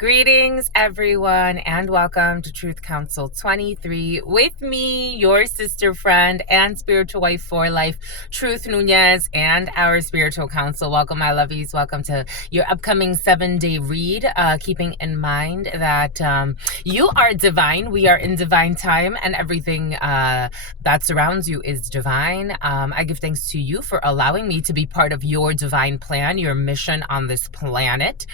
Greetings, everyone, and welcome to Truth Council 23 with me, your sister friend and spiritual wife for life, Truth Nunez, and our spiritual council. Welcome, my lovies. Welcome to your upcoming 7-day read. Keeping in mind that you are divine. We are in divine time, and everything that surrounds you is divine. I give thanks to you for allowing me to be part of your divine plan, your mission on this planet.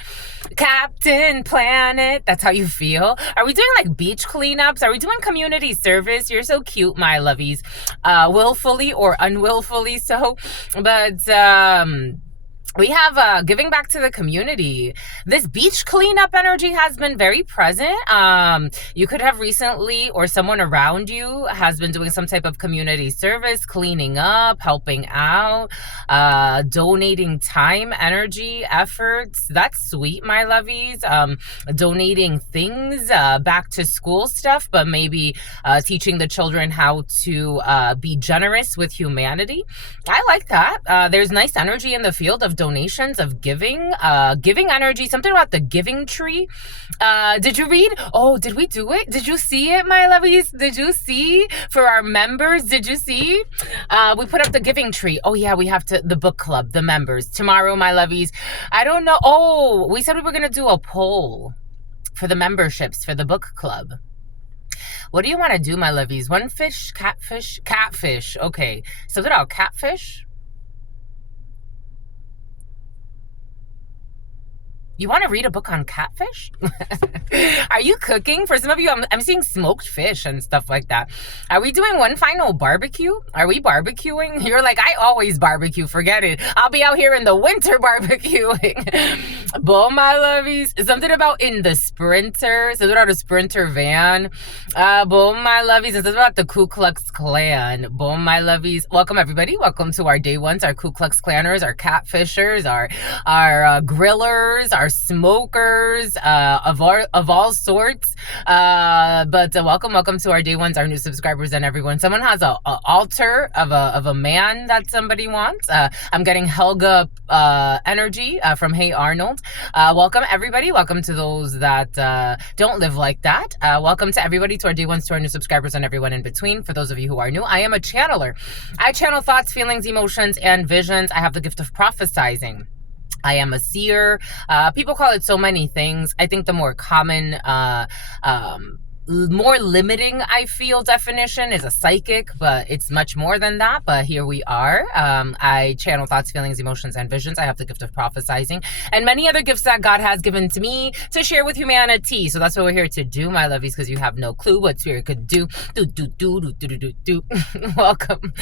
Captain Planet, that's how you feel. Are we doing like beach cleanups? Are we doing community service? You're so cute, my lovies. Willfully or unwillfully so. But we have giving back to the community. This beach cleanup energy has been very present. You could have recently, or someone around you has been doing some type of community service, cleaning up, helping out, donating time, energy, efforts. That's sweet, my lovies. Donating things, back to school stuff, but maybe teaching the children how to be generous with humanity. I like that. There's nice energy in the field of donations, of giving energy, something about the giving tree. Did you read? Oh, did we do it? Did you see it, my lovies? Did you see? For our members, did you see? We put up the giving tree. Oh yeah, we have the book club, the members. Tomorrow, my lovies. I don't know. Oh, we said we were going to do a poll for the memberships for the book club. What do you want to do, my lovies? One fish, catfish? Catfish. Okay. Something about catfish? You want to read a book on catfish? Are you cooking? For some of you, I'm seeing smoked fish and stuff like that. Are we doing one final barbecue? Are we barbecuing? You're like, I always barbecue. Forget it. I'll be out here in the winter barbecuing. Boom, my lovies. Something about in the Sprinter. Something about a Sprinter van. Boom, my lovies. And something about the Ku Klux Klan. Boom, my lovies. Welcome, everybody. Welcome to our day ones, our Ku Klux Klanners, our catfishers, our grillers, our smokers, of all sorts. But welcome to our day ones, our new subscribers and everyone. Someone has a altar of a man that somebody wants. I'm getting Helga energy from Hey Arnold. Welcome everybody. Welcome to those that don't live like that. Welcome to everybody, to our day ones, to our new subscribers and everyone in between. For those of you who are new, I am a channeler. I channel thoughts, feelings, emotions, and visions. I have the gift of prophesizing. I am a seer. People call it so many things. I think the more common, more limiting, I feel, definition is a psychic, but it's much more than that. But here we are. I channel thoughts, feelings, emotions, and visions. I have the gift of prophesizing and many other gifts that God has given to me to share with humanity. So that's what we're here to do, my lovies, because you have no clue what spirit could do. Do. Welcome.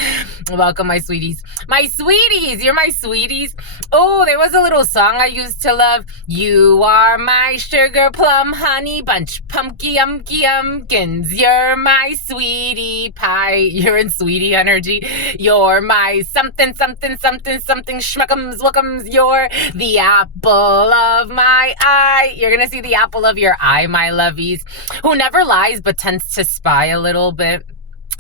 Welcome, my sweeties. My sweeties. You're my sweeties. Oh, there was a little song I used to love. You are my sugar plum honey bunch pumpkin pumpkins. You're my sweetie pie. You're in sweetie energy. You're my something schmuckums wookums. You're the apple of my eye. You're gonna see the apple of your eye, my lovies, who never lies but tends to spy a little bit.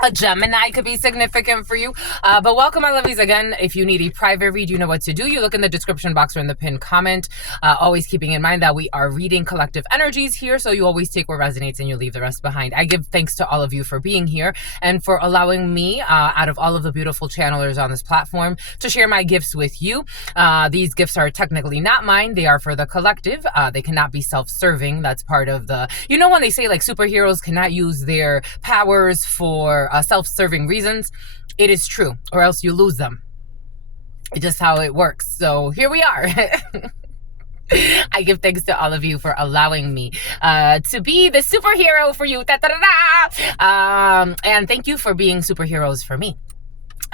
A Gemini could be significant for you. But welcome, my lovies. Again, if you need a private read, you know what to do. You look in the description box or in the pinned comment. Always keeping in mind that we are reading collective energies here, so you always take what resonates and you leave the rest behind. I give thanks to all of you for being here and for allowing me, out of all of the beautiful channelers on this platform, to share my gifts with you. These gifts are technically not mine. They are for the collective. They cannot be self-serving. That's part of the, you know, when they say like superheroes cannot use their powers for self-serving reasons, it is true, or else you lose them. It's just how it works. So here we are. I give thanks to all of you for allowing me to be the superhero for you. And thank you for being superheroes for me.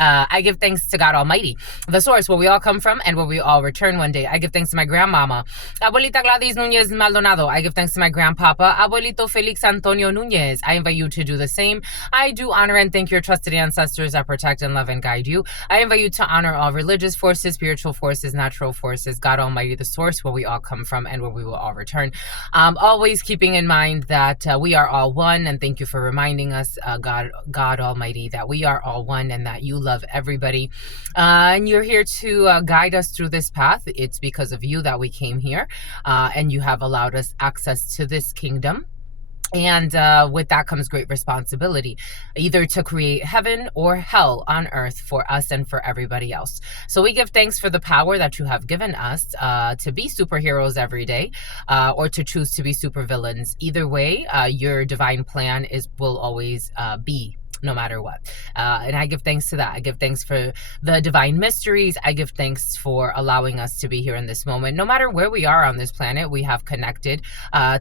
I give thanks to God Almighty, the source where we all come from and where we all return one day. I give thanks to my grandmama, Abuelita Gladys Nunez Maldonado. I give thanks to my grandpapa, Abuelito Felix Antonio Nunez. I invite you to do the same. I do honor and thank your trusted ancestors that protect and love and guide you. I invite you to honor all religious forces, spiritual forces, natural forces, God Almighty, the source where we all come from and where we will all return. Always keeping in mind that we are all one, and thank you for reminding us, God Almighty, that we are all one and that you love love everybody. And you're here to guide us through this path. It's because of you that we came here, and you have allowed us access to this kingdom. And with that comes great responsibility, either to create heaven or hell on earth for us and for everybody else. So we give thanks for the power that you have given us to be superheroes every day, or to choose to be supervillains. Either way, your divine plan will always be, no matter what. And I give thanks to that. I give thanks for the divine mysteries. I give thanks for allowing us to be here in this moment. No matter where we are on this planet, we have connected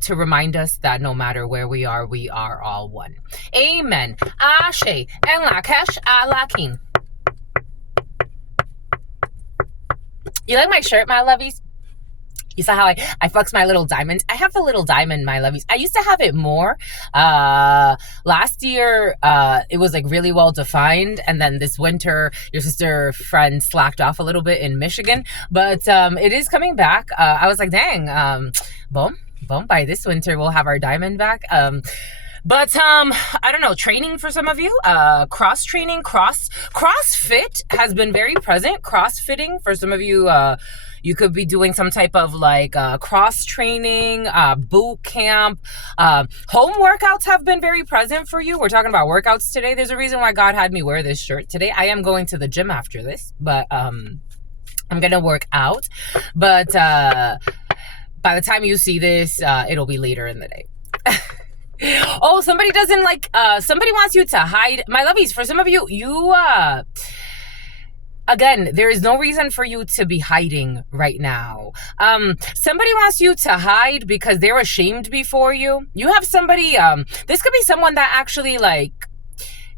to remind us that no matter where we are all one. Amen. Ashe. En Lakesh Alakin. You like my shirt, my lovies? You saw how I flex my little diamonds. I have the little diamond, my lovies. I used to have it more. Last year, it was like really well defined. And then this winter, your sister friend slacked off a little bit in Michigan. But it is coming back. I was like, dang, boom, by this winter, we'll have our diamond back. But I don't know, training for some of you, cross training, CrossFit has been very present. CrossFitting for some of you, you could be doing some type of like cross training, boot camp. Home workouts have been very present for you. We're talking about workouts today. There's a reason why God had me wear this shirt today. I am going to the gym after this, but I'm going to work out. But by the time you see this, it'll be later in the day. Oh, somebody doesn't like, somebody wants you to hide. My lovies, for some of you, again, there is no reason for you to be hiding right now. Somebody wants you to hide because they're ashamed before you. You have somebody, this could be someone that actually like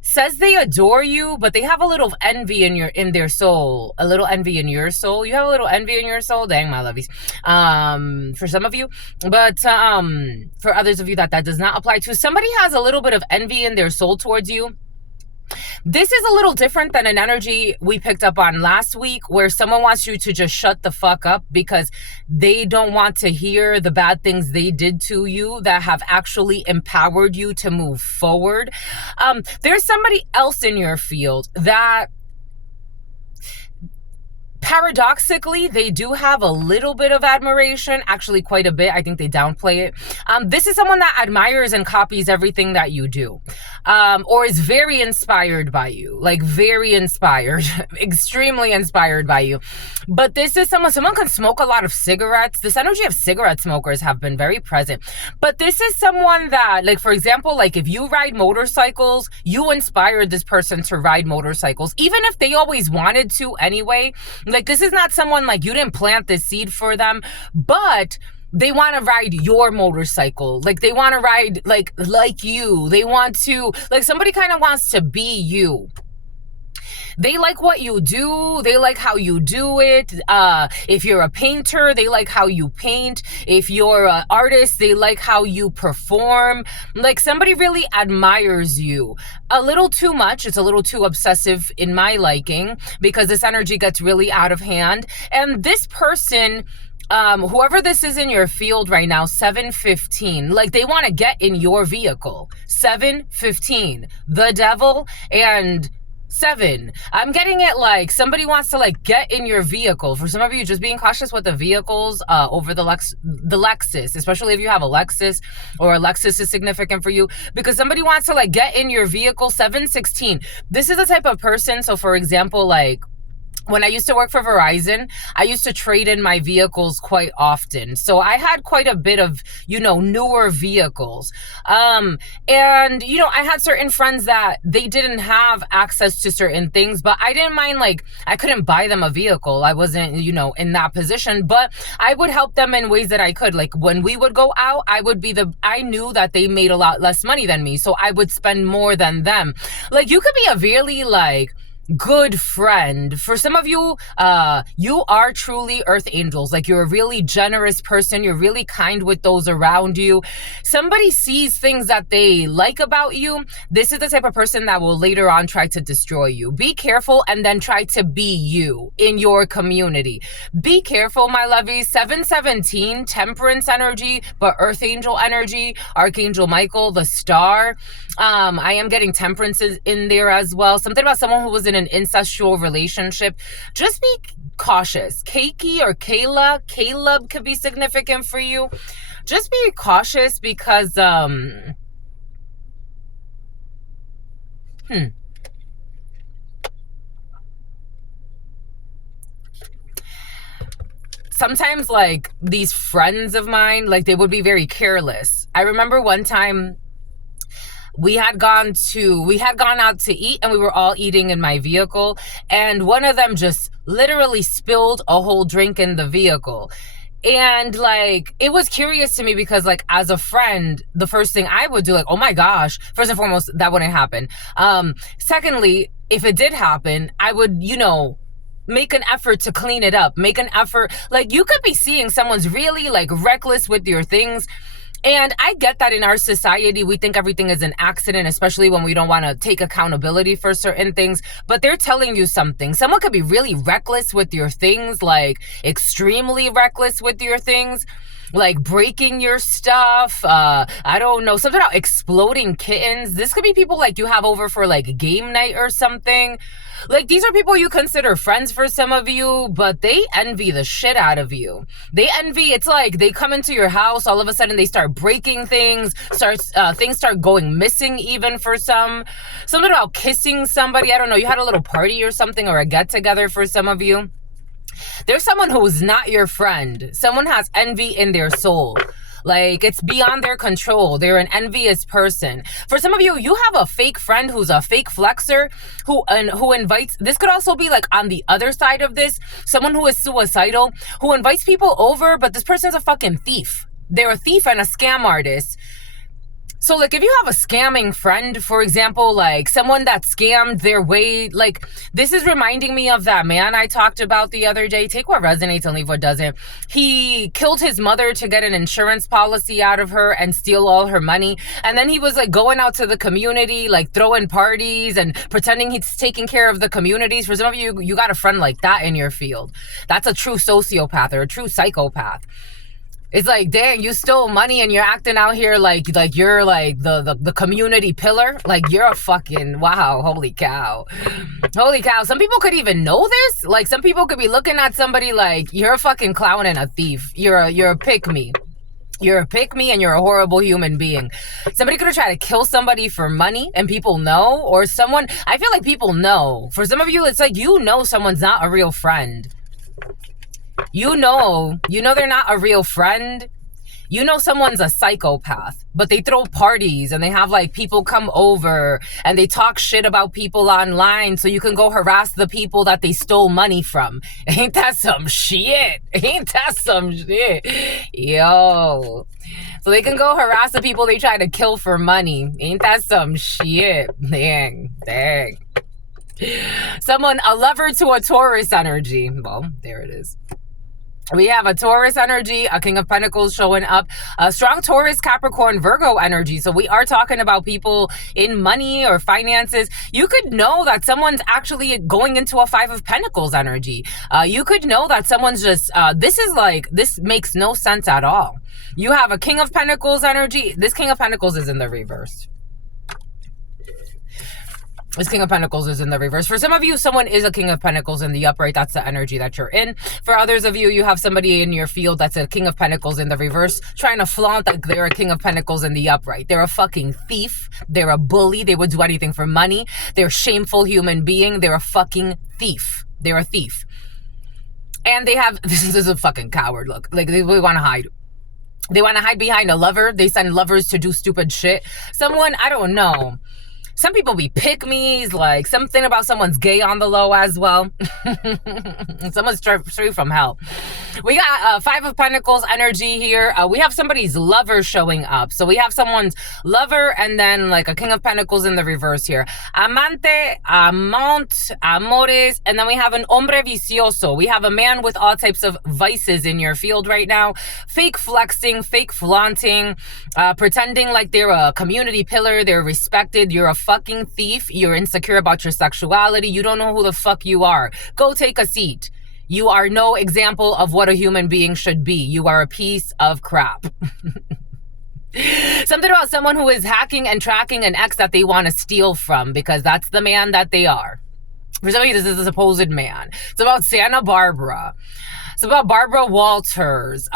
says they adore you, but they have a little envy in their soul, a little envy in your soul. You have a little envy in your soul. Dang, my lovies. For some of you, but for others of you that does not apply to, somebody has a little bit of envy in their soul towards you. This is a little different than an energy we picked up on last week, where someone wants you to just shut the fuck up because they don't want to hear the bad things they did to you that have actually empowered you to move forward. There's somebody else in your field that paradoxically, they do have a little bit of admiration, actually quite a bit. I think they downplay it. This is someone that admires and copies everything that you do, or is very inspired by you, like very inspired, extremely inspired by you. But this is someone can smoke a lot of cigarettes. This energy of cigarette smokers have been very present. But this is someone that, like, for example, like if you ride motorcycles, you inspired this person to ride motorcycles, even if they always wanted to anyway. Like, this is not someone, like, you didn't plant this seed for them, but they want to ride your motorcycle. Like, they want to ride like you. They want to, like, somebody kind of wants to be you. They like what you do. They like how you do it. If you're a painter, they like how you paint. If you're an artist, they like how you perform. Like, somebody really admires you. A little too much. It's a little too obsessive in my liking, because this energy gets really out of hand. And this person, whoever this is in your field right now, 715, like, they want to get in your vehicle. 715, the devil and 7. I'm getting it like somebody wants to like get in your vehicle. For some of you, just being cautious with the vehicles over the Lexus, especially if you have a Lexus, or a Lexus is significant for you, because somebody wants to like get in your vehicle. 716. This is the type of person. So for example, like, when I used to work for Verizon, I used to trade in my vehicles quite often. So I had quite a bit of, newer vehicles. And, I had certain friends that they didn't have access to certain things, but I didn't mind, like, I couldn't buy them a vehicle. I wasn't, in that position, but I would help them in ways that I could. Like, when we would go out, I knew that they made a lot less money than me, so I would spend more than them. Like, you could be a really, like, good friend. For some of you, you are truly earth angels. Like, you're a really generous person. You're really kind with those around you. Somebody sees things that they like about you. This is the type of person that will later on try to destroy you. Be careful, and then try to be you in your community. Be careful, my lovies. 717, temperance energy, but earth angel energy, Archangel Michael, the star. I am getting temperance in there as well. Something about someone who was in an incestual relationship, just be cautious. Keiki or Caleb could be significant for you. Just be cautious because sometimes like these friends of mine, like they would be very careless. I remember one time we had gone out to eat, and we were all eating in my vehicle, and one of them just literally spilled a whole drink in the vehicle. And like, it was curious to me because like, as a friend, the first thing I would do, like, oh my gosh, first and foremost, that wouldn't happen. Secondly, if it did happen, I would, make an effort to clean it up, make an effort. Like, you could be seeing someone's really like reckless with your things. And I get that in our society, we think everything is an accident, especially when we don't want to take accountability for certain things. But they're telling you something. Someone could be really reckless with your things, like extremely reckless with your things, like breaking your stuff. I don't know, something about exploding kittens. This could be people like you have over for like game night or something. Like, these are people you consider friends for some of you, but they envy the shit out of you. They envy, it's like they come into your house, all of a sudden they start breaking things, things start going missing even for some. Something about kissing somebody, I don't know, you had a little party or something, or a get together for some of you. There's someone who is not your friend. Someone has envy in their soul. Like, it's beyond their control. They're an envious person. For some of you, you have a fake friend who's a fake flexer who invites, this could also be like on the other side of this, someone who is suicidal, who invites people over, but this person's a fucking thief. They're a thief and a scam artist. So, like, if you have a scamming friend, for example, like someone that scammed their way, like, this is reminding me of that man I talked about the other day. Take what resonates and leave what doesn't. He killed his mother to get an insurance policy out of her and steal all her money. And then he was like going out to the community, like throwing parties and pretending he's taking care of the communities. For some of you, you got a friend like that in your field. That's a true sociopath or a true psychopath. It's like, dang, you stole money and you're acting out here like you're like the community pillar. Like, you're a fucking, wow, holy cow. Holy cow. Some people could even know this. Like, some people could be looking at somebody like, you're a fucking clown and a thief. You're a pick-me. You're a pick-me and you're a horrible human being. Somebody could have tried to kill somebody for money and people know, or someone, I feel like people know. For some of you, it's like, someone's not a real friend. You know they're not a real friend. You know someone's a psychopath, but they throw parties and they have like people come over and they talk shit about people online so you can go harass the people that they stole money from. Ain't that some shit? Ain't that some shit? Yo. So they can go harass the people they try to kill for money. Ain't that some shit? Dang. Someone, a lover to a Taurus energy. Well, there it is. We have a Taurus energy, a King of Pentacles showing up, a strong Taurus, Capricorn, Virgo energy. So we are talking about people in money or finances. You could know that someone's actually going into a Five of Pentacles energy. You could know that someone's just, this makes no sense at all. You have a King of Pentacles energy. This King of Pentacles is in the reverse. This King of Pentacles is in the reverse. For some of you, someone is a King of Pentacles in the upright. That's the energy that you're in. For others of you, you have somebody in your field that's a King of Pentacles in the reverse, trying to flaunt like they're a King of Pentacles in the upright. They're a fucking thief. They're a bully. They would do anything for money. They're a shameful human being. They're a fucking thief. They're a thief. And they have, this is a fucking coward look. Like, they really want to hide. They want to hide behind a lover. They send lovers to do stupid shit. Someone, I don't know. Some people be pick-me's, like something about someone's gay on the low as well. Someone's straight from hell. We got Five of Pentacles energy here. We have somebody's lover showing up. So we have someone's lover and then like a King of Pentacles in the reverse here. Amante, amant, amores. And then we have an hombre vicioso. We have a man with all types of vices in your field right now. Fake flexing, fake flaunting, pretending like they're a community pillar. They're respected. You're a fucking thief. You're insecure about your sexuality. You don't know who the fuck you are. Go take a seat. You are no example of what a human being should be. You are a piece of crap. Something about someone who is hacking and tracking an ex that they want to steal from, because that's the man that they are. For some of you, this is a supposed man. It's about Santa Barbara. It's about Barbara Walters.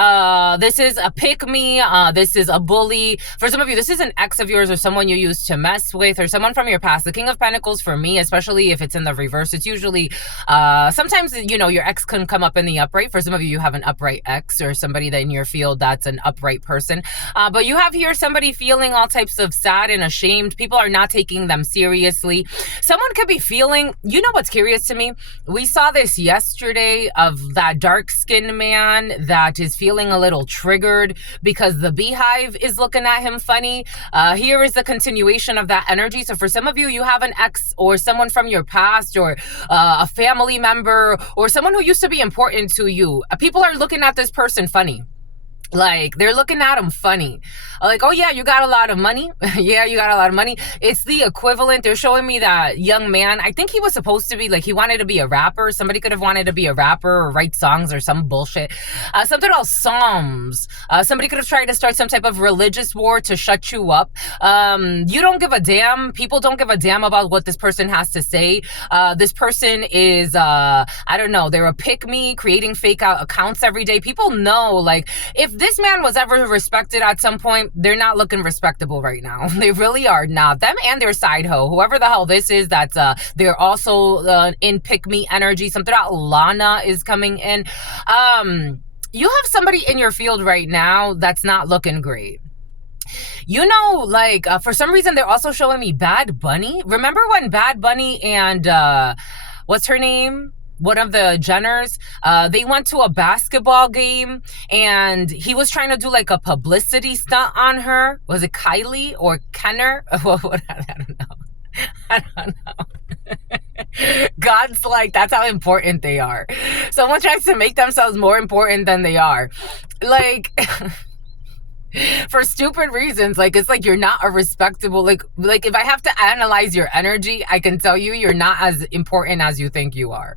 This is a pick-me. This is a bully. For some of you, this is an ex of yours or someone you used to mess with or someone from your past. The King of Pentacles for me, especially if it's in the reverse, it's usually, sometimes, you know, your ex can come up in the upright. For some of you, you have an upright ex or somebody that in your field that's an upright person. But you have here somebody feeling all types of sad and ashamed. People are not taking them seriously. Someone could be feeling, you know what's curious to me? We saw this yesterday of that dark skinned man that is feeling a little triggered because the beehive is looking at him funny. Here is the continuation of that energy. So for some of you, you have an ex or someone from your past or a family member or someone who used to be important to you. People are looking at this person funny. Like, they're looking at him funny. Like, oh yeah, you got a lot of money. Yeah, you got a lot of money. It's the equivalent. They're showing me that young man. I think he was supposed to be, like, he wanted to be a rapper. Somebody could have wanted to be a rapper or write songs or some bullshit. Something about Psalms. Somebody could have tried to start some type of religious war to shut you up. You don't give a damn. People don't give a damn about what this person has to say. This person is, I don't know, they're a pick-me, creating fake accounts every day. People know, like, if this man was ever respected at some point, they're not looking respectable right now. They really are not. Them and their side hoe, whoever the hell this is, that's they're also in pick me energy. Something about Lana is coming in. You have somebody in your field right now that's not looking great. You know, like, for some reason, they're also showing me Bad Bunny. Remember when Bad Bunny and, what's her name? One of the Jenners, they went to a basketball game and he was trying to do like a publicity stunt on her. Was it Kylie or Kenner? I don't know. I don't know. God's like, that's how important they are. Someone tries to make themselves more important than they are. Like... for stupid reasons. Like, it's like you're not a respectable, like if I have to analyze your energy, I can tell you you're not as important as you think you are.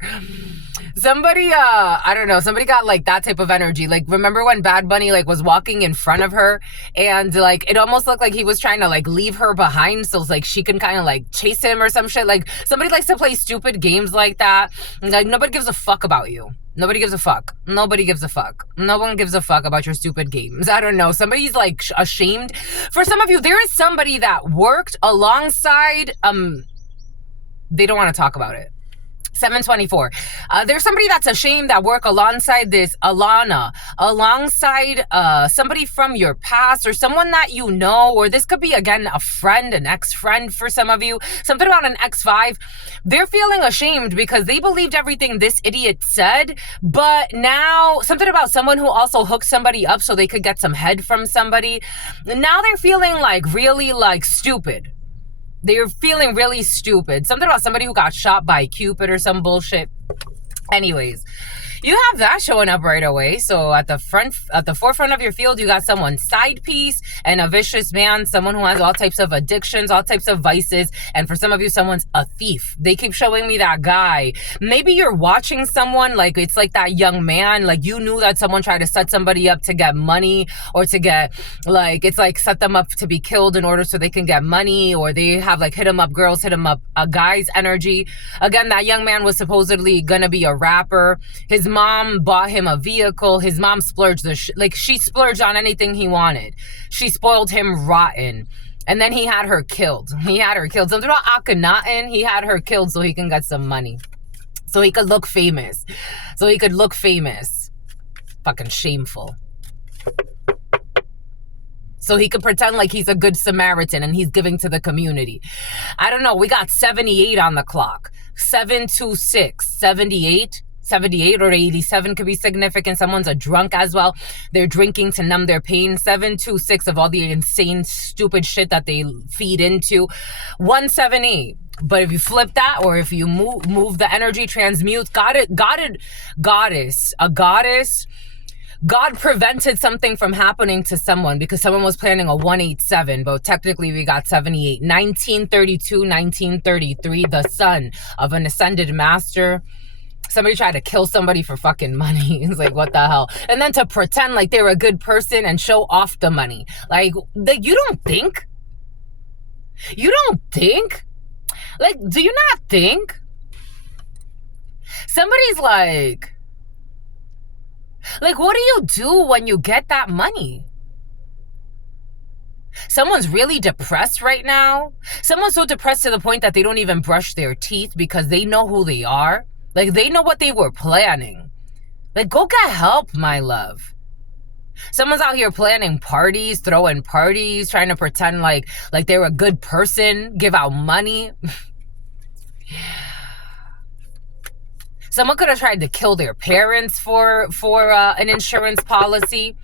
Somebody, I don't know, somebody got like that type of energy. Like, remember when Bad Bunny like was walking in front of her and like it almost looked like he was trying to like leave her behind so it's like she can kind of like chase him or some shit. Like, somebody likes to play stupid games like that. Like, nobody gives a fuck about you. Nobody gives a fuck. Nobody gives a fuck. No one gives a fuck about your stupid games. I don't know. Somebody's like ashamed. For some of you, there is somebody that worked alongside, they don't want to talk about it. 724. There's somebody that's ashamed that work alongside this Alana, alongside somebody from your past or someone that you know, or this could be, again, a friend, an ex-friend for some of you. Something about an X5. They're feeling ashamed because they believed everything this idiot said, but now something about someone who also hooked somebody up so they could get some head from somebody. Now they're feeling like really like stupid. They're feeling really stupid. Something about somebody who got shot by Cupid or some bullshit. Anyways, you have that showing up right away. So at the forefront of your field, you got someone's side piece and a vicious man, someone who has all types of addictions, all types of vices. And for some of you, someone's a thief. They keep showing me that guy. Maybe you're watching someone, like it's like that young man, like you knew that someone tried to set somebody up to get money or to get, like, it's like set them up to be killed in order so they can get money, or they have like hit them up girls, hit them up a guy's energy. Again, that young man was supposedly gonna be a rapper. His mom bought him a vehicle. His mom splurged she splurged on anything he wanted. She spoiled him rotten. And then he had her killed. Something about Akhenaten. He had her killed so he can get some money. So he could look famous. Fucking shameful. So he could pretend like he's a good Samaritan and he's giving to the community. I don't know. We got 78 on the clock. 726, 78 or 87 could be significant. Someone's a drunk as well. They're drinking to numb their pain. 726 of all the insane, stupid shit that they feed into. 178. But if you flip that, or if you move the energy, transmute, God prevented something from happening to someone because someone was planning a 187, but technically we got 78. 1932, 1933, the son of an ascended master. Somebody tried to kill somebody for fucking money. It's like, what the hell? And then to pretend like they're a good person and show off the money. Like you don't think? You don't think? Like, do you not think? Somebody's like, what do you do when you get that money? Someone's really depressed right now. Someone's so depressed to the point that they don't even brush their teeth because they know who they are. Like, they know what they were planning. Like, go get help, my love. Someone's out here planning parties, throwing parties, trying to pretend like they're a good person, give out money. Someone could have tried to kill their parents for an insurance policy.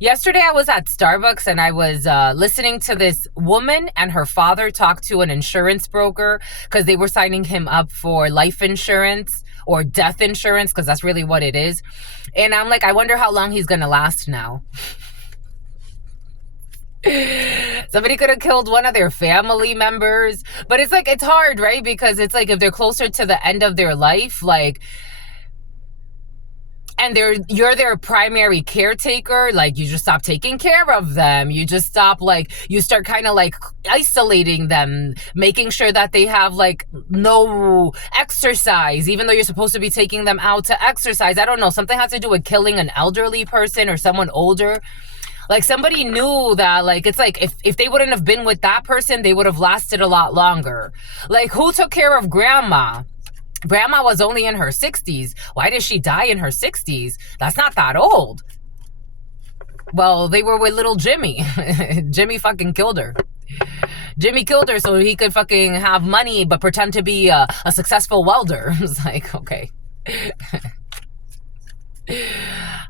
Yesterday, I was at Starbucks and I was listening to this woman and her father talk to an insurance broker because they were signing him up for life insurance or death insurance, because that's really what it is. And I'm like, I wonder how long he's going to last now. Somebody could have killed one of their family members. But it's like, it's hard, right? Because it's like if they're closer to the end of their life, like, and you're their primary caretaker, like, you just stop taking care of them. You just stop, like, you start kind of like isolating them, making sure that they have like no exercise, even though you're supposed to be taking them out to exercise. I don't know, something has to do with killing an elderly person or someone older. Like, somebody knew that, like, it's like if they wouldn't have been with that person, they would have lasted a lot longer. Like, who took care of grandma? Grandma was only in her 60s. Why did she die in her 60s? That's not that old. Well, they were with little Jimmy. Jimmy fucking killed her. Jimmy killed her so he could fucking have money but pretend to be a successful welder. It's like, okay.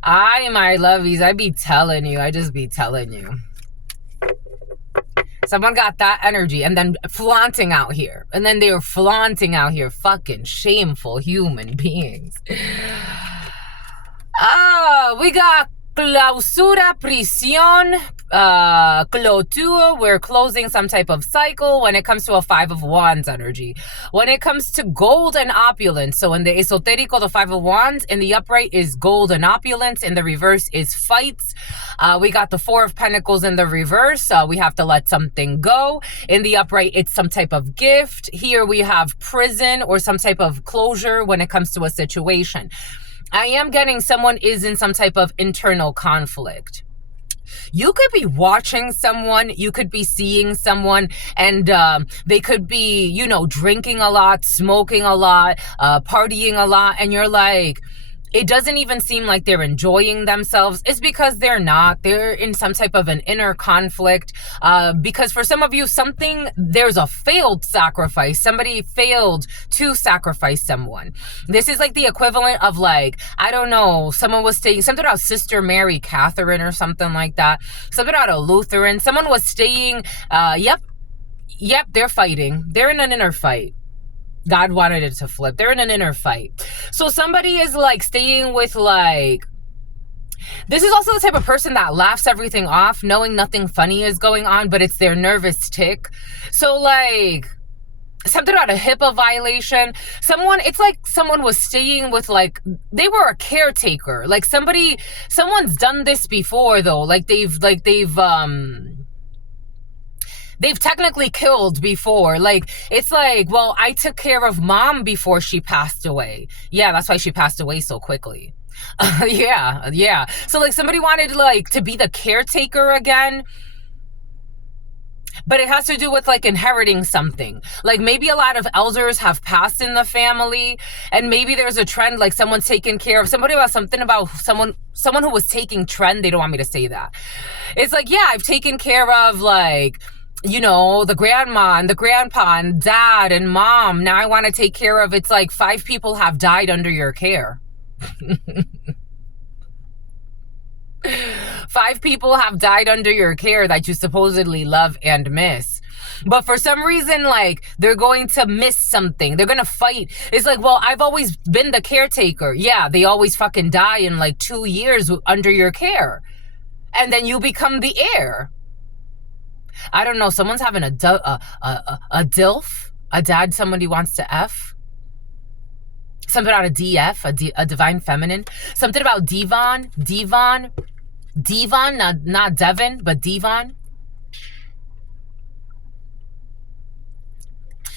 My lovies, I be telling you. I just be telling you. Someone got that energy and then flaunting out here. And then they were flaunting out here. Fucking shameful human beings. We got clausura, prisión, cloture. We're closing some type of cycle when it comes to a 5 of Wands energy. When it comes to gold and opulence, so in the esotérico, the 5 of Wands, in the upright is gold and opulence, in the reverse is fights. We got the 4 of Pentacles in the reverse. We have to let something go. In the upright, it's some type of gift. Here we have prison or some type of closure when it comes to a situation. I am getting someone is in some type of internal conflict. You could be watching someone, you could be seeing someone, and they could be, you know, drinking a lot, smoking a lot, partying a lot, and you're like, it doesn't even seem like they're enjoying themselves. It's because they're not. They're in some type of an inner conflict. Because for some of you, there's a failed sacrifice. Somebody failed to sacrifice someone. This is like the equivalent of, like, I don't know, someone was staying, something about Sister Mary Catherine or something like that. Something about a Lutheran. Someone was staying, yep, they're fighting. They're in an inner fight. God wanted it to flip. They're in an inner fight. So somebody is like staying with, like, this is also the type of person that laughs everything off, knowing nothing funny is going on, but it's their nervous tick. So, like, something about a HIPAA violation. It's like someone was staying with, like, they were a caretaker. Like, someone's done this before, though. Like, they've technically killed before. Like, it's like, well, I took care of mom before she passed away. Yeah, that's why she passed away so quickly. Yeah. So, like, somebody wanted, like, to be the caretaker again. But it has to do with, like, inheriting something. Like, maybe a lot of elders have passed in the family, and maybe there's a trend, like, someone's taking care of somebody, about something about someone who was taking trend. They don't want me to say that. It's like, yeah, I've taken care of, like, you know, the grandma and the grandpa and dad and mom. Now I want to take care of, it's like 5 people have died under your care. 5 people have died under your care that you supposedly love and miss. But for some reason, like, they're going to miss something. They're going to fight. It's like, well, I've always been the caretaker. Yeah, they always fucking die in like 2 years under your care. And then you become the heir. I don't know. Someone's having a DILF, a dad somebody wants to F. Something about a DF, a divine feminine. Something about Devon, not Devon, but Devon.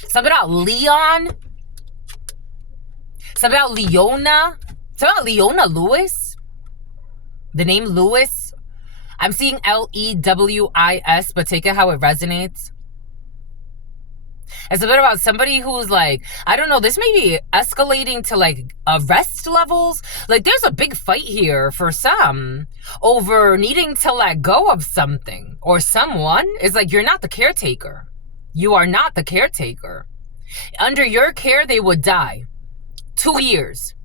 Something about Leon. It's about Leona. It's about Leona Lewis. The name Lewis. I'm seeing Lewis, but take it how it resonates. It's a bit about somebody who's like, I don't know, this may be escalating to like arrest levels. Like there's a big fight here for some over needing to let go of something or someone. It's like, you're not the caretaker. You are not the caretaker. Under your care, they would die. 2 years.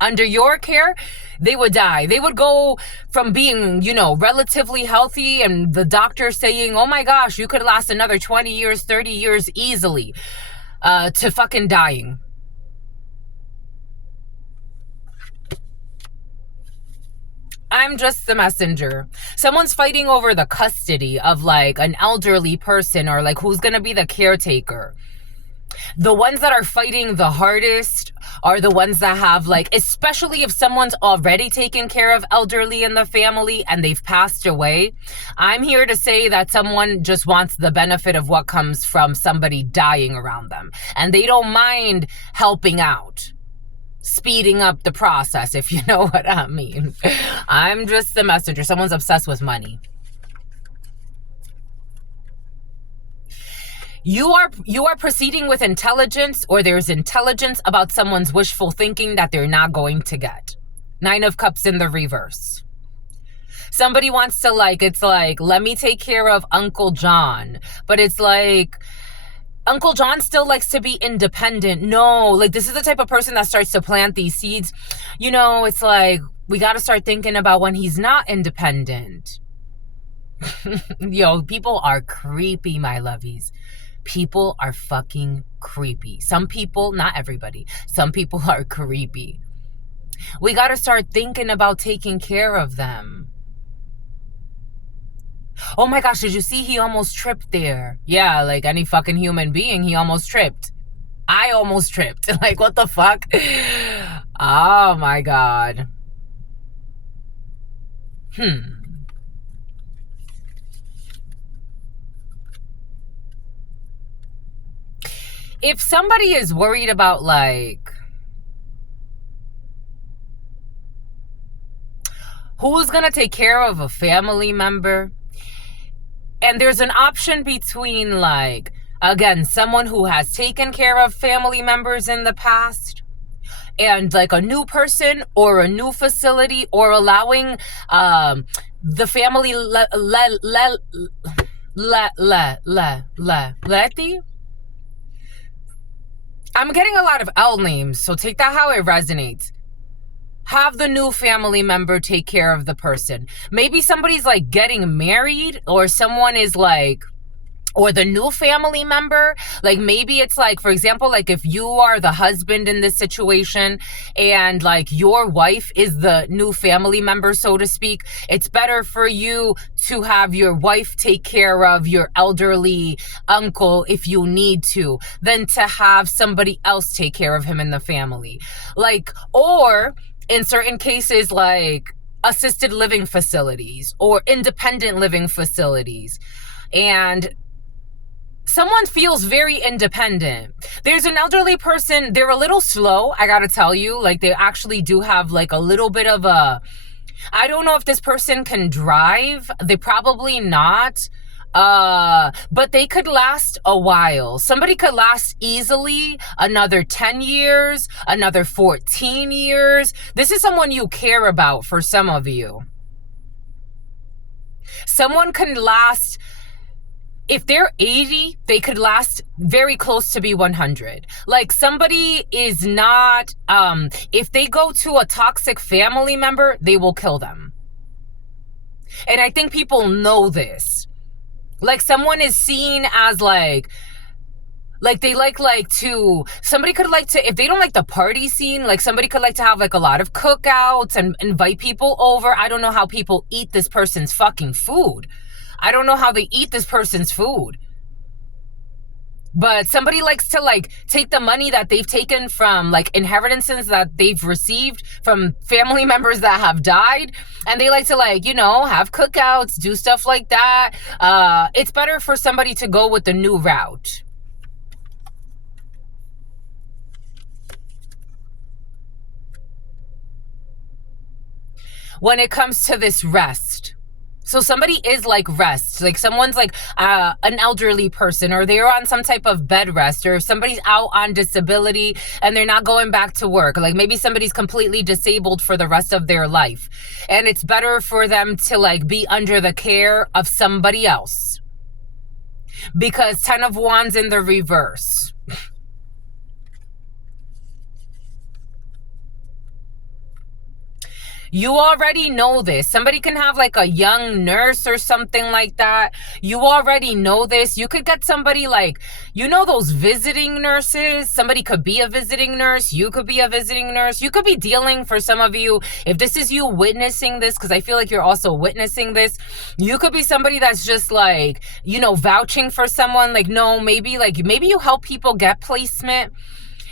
Under your care, they would die. They would go from being, relatively healthy and the doctor saying, oh my gosh, you could last another 20 years, 30 years easily, to fucking dying. I'm just the messenger. Someone's fighting over the custody of like an elderly person or like who's going to be the caretaker. The ones that are fighting the hardest are the ones that have like, especially if someone's already taken care of elderly in the family and they've passed away. I'm here to say that someone just wants the benefit of what comes from somebody dying around them. And they don't mind helping out, speeding up the process, if you know what I mean. I'm just the messenger. Someone's obsessed with money. You are proceeding with intelligence, or there's intelligence about someone's wishful thinking that they're not going to get. 9 of Cups in the reverse. Somebody wants to it's like, let me take care of Uncle John. But it's like, Uncle John still likes to be independent. No, like this is the type of person that starts to plant these seeds. It's like, we got to start thinking about when he's not independent. Yo, people are creepy, my lovies. People are fucking creepy. Some people, not everybody, some people are creepy. We got to start thinking about taking care of them. Oh my gosh, did you see he almost tripped there? Yeah, like any fucking human being, he almost tripped. I almost tripped. Like, what the fuck? Oh my God. If somebody is worried about who's gonna take care of a family member, and there's an option between again, someone who has taken care of family members in the past and like a new person or a new facility, or allowing the family I'm getting a lot of L names, so take that how it resonates. Have the new family member take care of the person. Maybe somebody's like getting married, or someone is or the new family member, maybe it's for example, if you are the husband in this situation and your wife is the new family member, so to speak, it's better for you to have your wife take care of your elderly uncle if you need to, than to have somebody else take care of him in the family. Or in certain cases, assisted living facilities or independent living facilities. And someone feels very independent. There's an elderly person, they're a little slow, I gotta tell you. They actually do have a little bit of I don't know if this person can drive. They probably not. But they could last a while. Somebody could last easily another 10 years, another 14 years. This is someone you care about for some of you. Someone can last... If they're 80, they could last very close to be 100. Somebody is not, if they go to a toxic family member, they will kill them. And I think people know this. Someone is seen as they somebody could if they don't like the party scene, somebody could to have a lot of cookouts and invite people over. I don't know how people eat this person's fucking food. I don't know how they eat this person's food. But somebody likes to take the money that they've taken from inheritances that they've received from family members that have died, and they like to have cookouts, do stuff like that. It's better for somebody to go with the new route. when it comes to this rest. So somebody is like rest, like someone's like an elderly person, or they're on some type of bed rest, or somebody's out on disability and they're not going back to work. Like maybe somebody's completely disabled for the rest of their life, and it's better for them to like be under the care of somebody else, because 10 of Wands in the reverse. You already know this. Somebody can have like a young nurse or something like that. You already know this. You could get somebody like, you know, those visiting nurses. Somebody could be a visiting nurse. You could be a visiting nurse. You could be dealing, for some of you, if this is you witnessing this, because I feel like you're also witnessing this, you could be somebody that's just like, you know, vouching for someone. Like, no, maybe you help people get placement.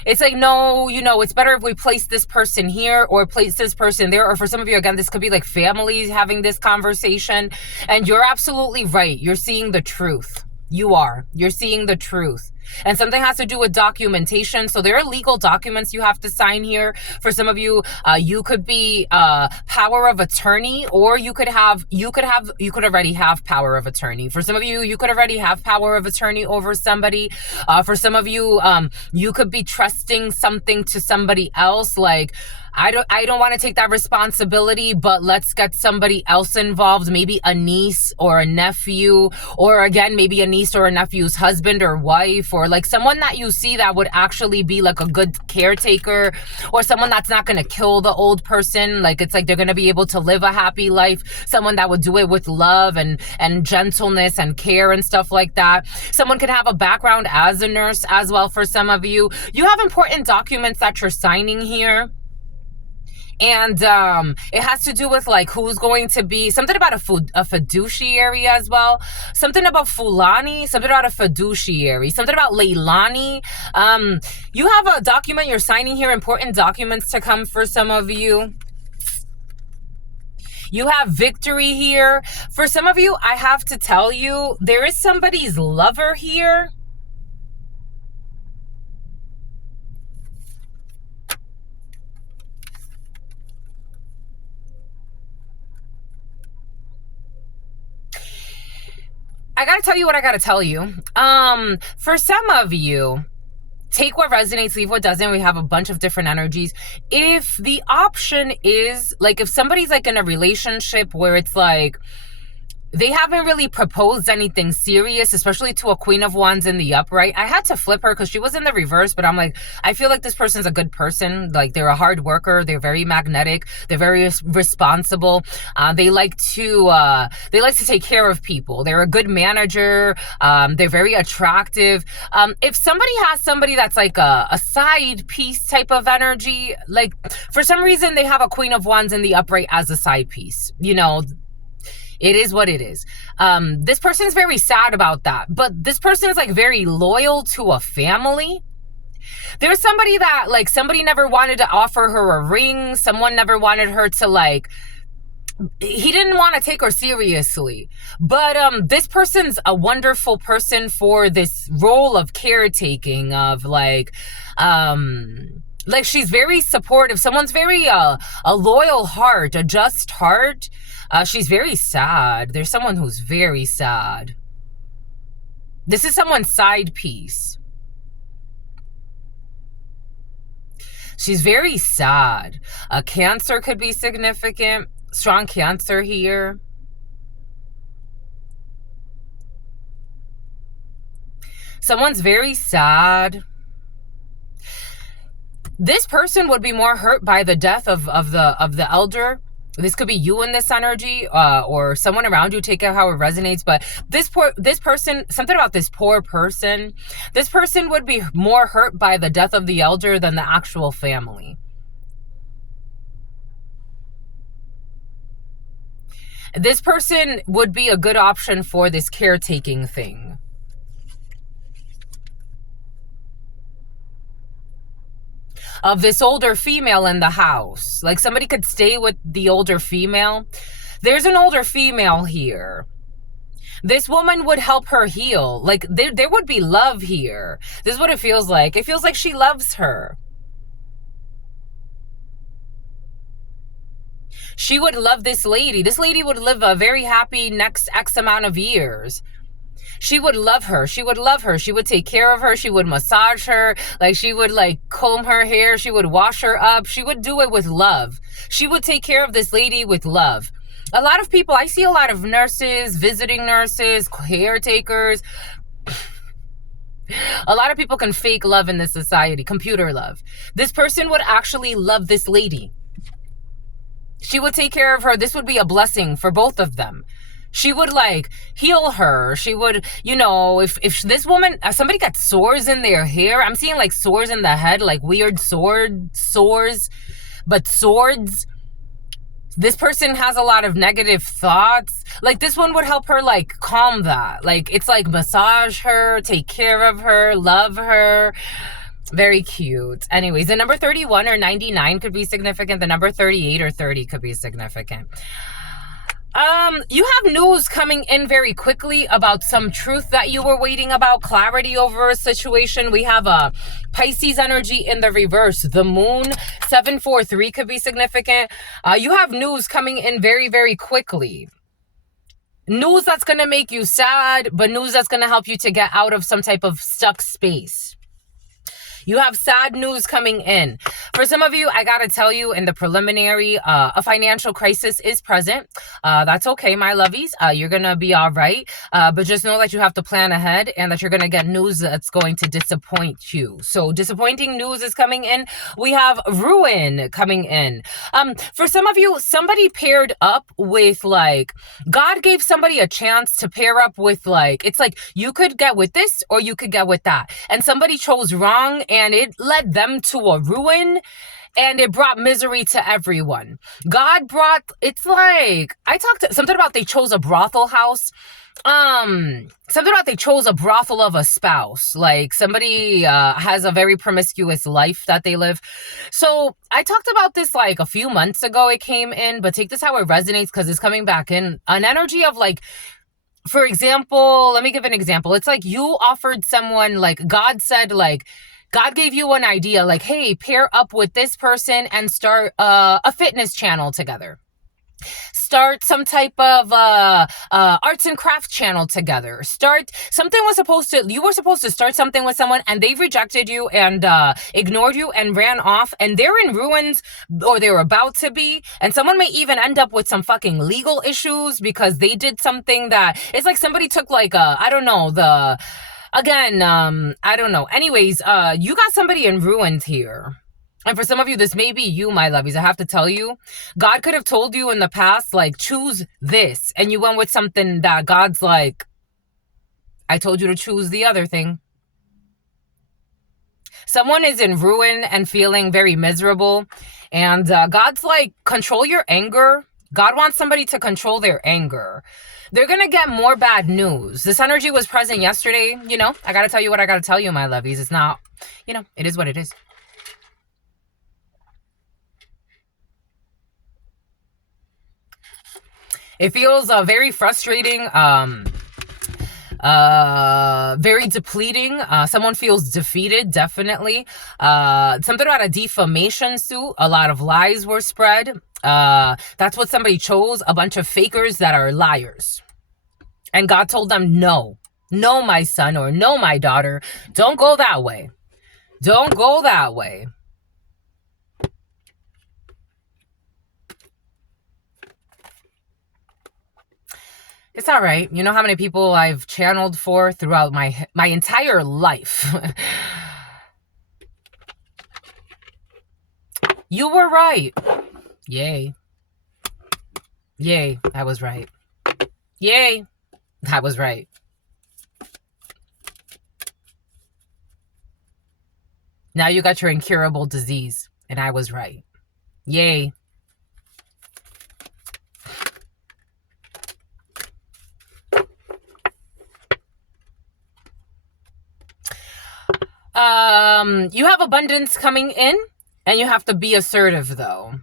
It's like, no, you know, it's better if we place this person here or place this person there. Or for some of you, again, this could be like families having this conversation. And you're absolutely right. You're seeing the truth. You're seeing the truth. And something has to do with documentation. So there are legal documents you have to sign here. For some of you, you could be power of attorney, or you could already have power of attorney. For some of you, you could already have power of attorney over somebody. For some of you, you could be trusting something to somebody else. Like, I don't want to take that responsibility, but let's get somebody else involved. Maybe a niece or a nephew, or again, maybe a niece or a nephew's husband or wife, or like someone that you see that would actually be like a good caretaker, or someone that's not going to kill the old person. Like, it's like they're going to be able to live a happy life. Someone that would do it with love and gentleness and care and stuff like that. Someone could have a background as a nurse as well. For some of you, you have important documents that you're signing here. And it has to do with like who's going to be, something about a fiduciary as well, something about Fulani, something about a fiduciary, something about Leilani. You have a document you're signing here, important documents to come for some of you. You have victory here. For some of you, I have to tell you, there is somebody's lover here. I gotta tell you what I gotta tell you. For some of you, take what resonates, leave what doesn't. We have a bunch of different energies. If the option is, like, if somebody's like in a relationship where it's like, they haven't really proposed anything serious, especially to a Queen of Wands in the upright. I had to flip her because she was in the reverse, but I'm like, I feel like this person's a good person. Like, they're a hard worker. They're very magnetic. They're very responsible. They like to take care of people. They're a good manager. They're very attractive. If somebody has somebody that's like a side piece type of energy, like for some reason they have a Queen of Wands in the upright as a side piece, you know, it is what it is. This person's very sad about that, but this person is like very loyal to a family. There's somebody that like, somebody never wanted to offer her a ring. Someone never wanted her to like, he didn't want to take her seriously, but this person's a wonderful person for this role of caretaking, of like she's very supportive. Someone's very a loyal heart, a just heart. She's very sad. There's someone who's very sad. This is someone's side piece. She's very sad. A Cancer could be significant. Strong Cancer here. Someone's very sad. This person would be more hurt by the death of the elder. This could be you in this energy, or someone around you. Take it how it resonates. But this person, something about this poor person. This person would be more hurt by the death of the elder than the actual family. This person would be a good option for this caretaking thing. Of this older female in the house. Like, somebody could stay with the older female. There's an older female here. This woman would help her heal. Like, there would be love here. This is what it feels like. It feels like she loves her. She would love this lady. This lady would live a very happy next X amount of years. She would love her. She would love her. She would take care of her. She would massage her. Like, she would like comb her hair. She would wash her up. She would do it with love. She would take care of this lady with love. A lot of people, I see a lot of nurses, visiting nurses, caretakers. A lot of people can fake love in this society, computer love. This person would actually love this lady. She would take care of her. This would be a blessing for both of them. She would like heal her. She would, you know, if this woman, somebody got sores in their hair. I'm seeing like sores in the head, like weird sores, but swords. This person has a lot of negative thoughts. Like, this one would help her like calm that. Like, it's like massage her, take care of her, love her. Very cute. Anyways, the number 31 or 99 could be significant. The number 38 or 30 could be significant. You have news coming in very quickly about some truth that you were waiting about, clarity over a situation. We have a Pisces energy in the reverse. The moon, 743 could be significant. You have news coming in very, very quickly. News that's going to make you sad, but news that's going to help you to get out of some type of stuck space. You have sad news coming in. For some of you, I got to tell you in the preliminary, a financial crisis is present. That's okay, my lovies. You're going to be all right. But just know that you have to plan ahead and that you're going to get news that's going to disappoint you. So disappointing news is coming in. We have ruin coming in. For some of you, somebody paired up with like, God gave somebody a chance to pair up with like, it's like you could get with this or you could get with that. And somebody chose wrong and it led them to a ruin and it brought misery to everyone. God brought, it's like, I talked something about they chose a brothel house. Something about they chose a brothel of a spouse. Like somebody has a very promiscuous life that they live. So I talked about this like a few months ago. It came in, but take this how it resonates because it's coming back in. An energy of like, for example, let me give an example. It's like you offered someone, like God said, like, God gave you an idea, like, hey, pair up with this person and start a fitness channel together. Start some type of arts and crafts channel together. Start something you were supposed to start something with someone and they rejected you and ignored you and ran off and they're in ruins or they're about to be. And someone may even end up with some fucking legal issues because they did something that it's like somebody took like I don't know, again, I don't know. Anyways, you got somebody in ruins here. And for some of you, this may be you, my lovies. I have to tell you, God could have told you in the past, like, choose this. And you went with something that God's like, I told you to choose the other thing. Someone is in ruin and feeling very miserable. And God's like, control your anger. God wants somebody to control their anger. They're going to get more bad news. This energy was present yesterday. You know, I got to tell you what I got to tell you, my lovies. It's not, you know, it is what it is. It feels very frustrating, very depleting. Someone feels defeated, definitely. Something about a defamation suit. A lot of lies were spread. That's what somebody chose, a bunch of fakers that are liars. And God told them, no, my son, or no, my daughter, don't go that way. Don't go that way. It's all right. You know how many people I've channeled for throughout my entire life. You were right. Yay. Yay, I was right. Yay, I was right. Now you got your incurable disease, and I was right. Yay. You have abundance coming in, and you have to be assertive, though.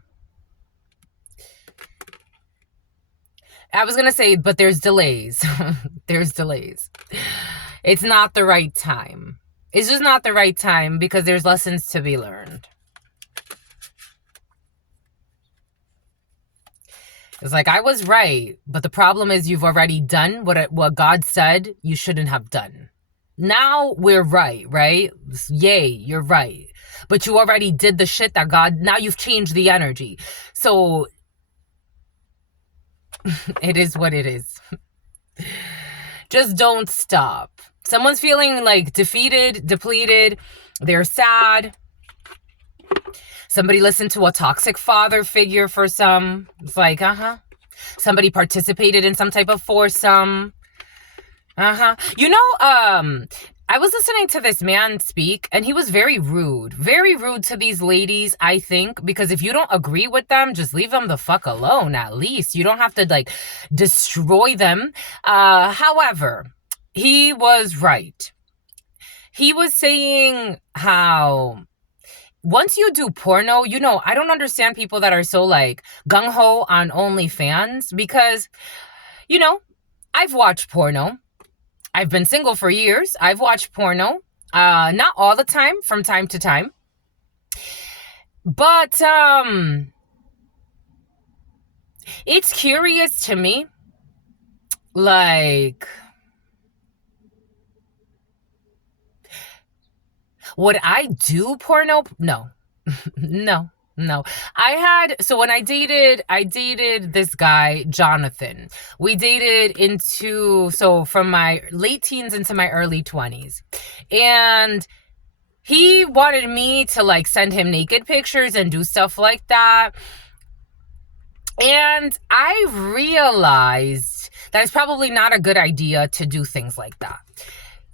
I was going to say, but there's delays. There's delays. It's not the right time. It's just not the right time because there's lessons to be learned. It's like, I was right, but the problem is you've already done what God said you shouldn't have done. Now we're right? Yay, you're right. But you already did the shit that God, now you've changed the energy. So it is what it is. Just don't stop. Someone's feeling like defeated, depleted, they're sad. Somebody listened to a toxic father figure for some. It's like, somebody participated in some type of foursome. You know, I was listening to this man speak, and he was very rude to these ladies, I think, because if you don't agree with them, just leave them the fuck alone, at least. You don't have to, like, destroy them. However, he was right. He was saying how once you do porno, you know, I don't understand people that are so, like, gung-ho on OnlyFans, because, you know, I've watched porno. I've been single for years. I've watched porno. Not all the time, from time to time. But it's curious to me. Like, would I do porno? No. No. So when I dated this guy, Jonathan. We dated from my late teens into my early 20s. And he wanted me to, like, send him naked pictures and do stuff like that. And I realized that it's probably not a good idea to do things like that.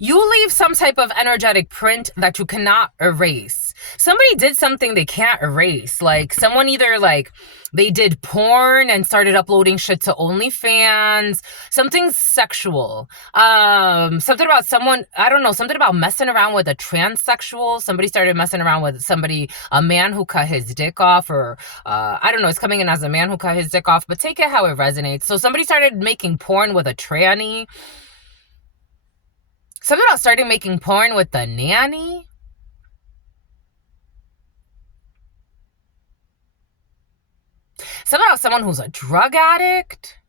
You leave some type of energetic print that you cannot erase. Somebody did something they can't erase. Like, someone either, like, they did porn and started uploading shit to OnlyFans. Something sexual. Something about someone, I don't know, something about messing around with a transsexual. Somebody started messing around with a man who cut his dick off, or, I don't know, it's coming in as a man who cut his dick off, but take it how it resonates. So somebody started making porn with a tranny. Something about starting making porn with the nanny. Something about someone who's a drug addict.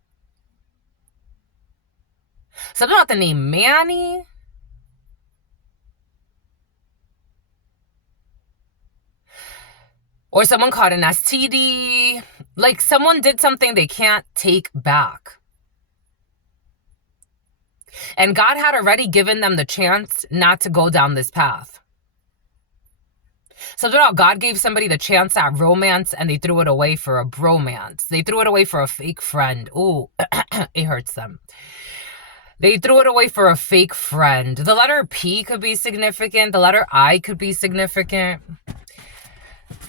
Something about the name Manny. Or someone caught an STD. Like, someone did something they can't take back. And God had already given them the chance not to go down this path. Something about God gave somebody the chance at romance, and they threw it away for a bromance. They threw it away for a fake friend. Ooh, it hurts them. They threw it away for a fake friend. The letter P could be significant. The letter I could be significant.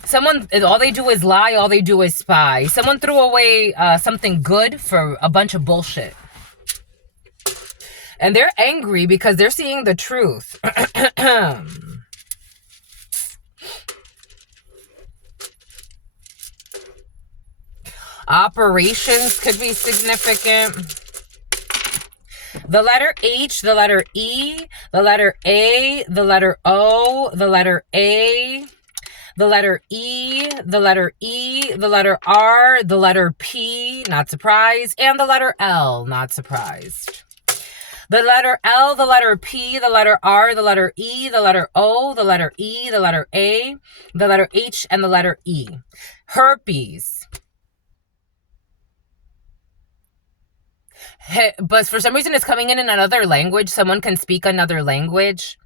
Someone, all they do is lie. All they do is spy. Someone threw away something good for a bunch of bullshit. And they're angry because they're seeing the truth. Operations could be significant. The letter H, the letter E, the letter A, the letter O, the letter A, the letter E, the letter E, the letter R, the letter P, not surprised, and the letter L, not surprised. The letter L, the letter P, the letter R, the letter E, the letter O, the letter E, the letter A, the letter H, and the letter E. Herpes. But for some reason it's coming in another language. Someone can speak another language.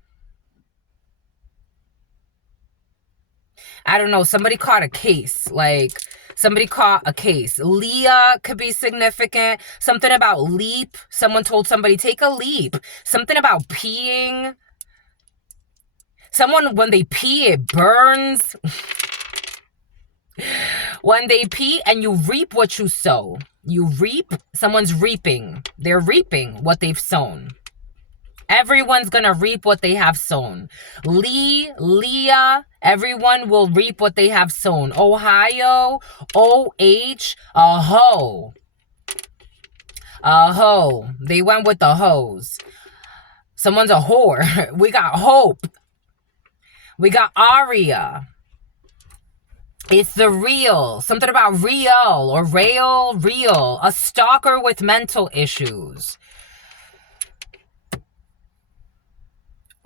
I don't know. Somebody caught a case. Like, somebody caught a case. Leah could be significant. Something about leap. Someone told somebody, take a leap. Something about peeing. Someone, when they pee, it burns. When they pee, and you reap what you sow. You reap, someone's reaping. They're reaping what they've sown. Everyone's gonna reap what they have sown. Leah, everyone will reap what they have sown. Ohio, OH, a hoe. A hoe. They went with the hoes. Someone's a whore. We got Hope. We got Aria. It's the real. Something about real or real. A stalker with mental issues.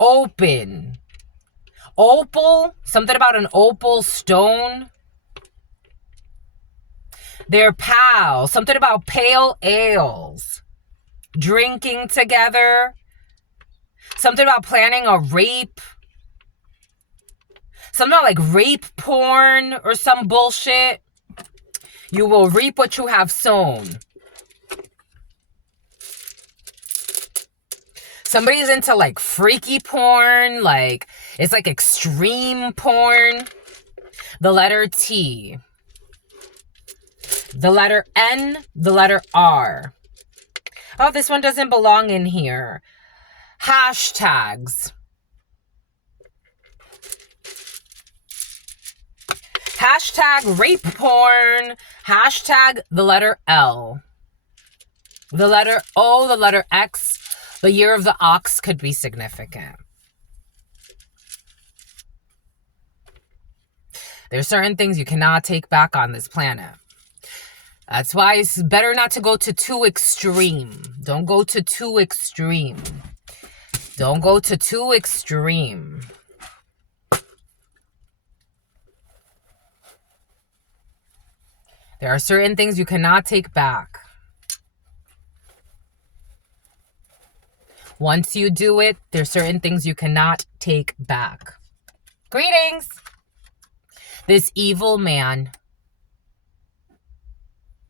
Open. Opal. Something about an opal stone. Their pals. Something about pale ales. Drinking together. Something about planning a rape. Something about like rape porn or some bullshit. You will reap what you have sown. Somebody's into like freaky porn, like it's like extreme porn. The letter T. The letter N, the letter R. Oh, this one doesn't belong in here. Hashtags. Hashtag rape porn. Hashtag the letter L. The letter O, the letter X. The year of the ox could be significant. There's certain things you cannot take back on this planet. That's why it's better not to go to too extreme. Don't go to too extreme. Don't go to too extreme. There are certain things you cannot take back. Once you do it, there's certain things you cannot take back. Greetings. This evil man.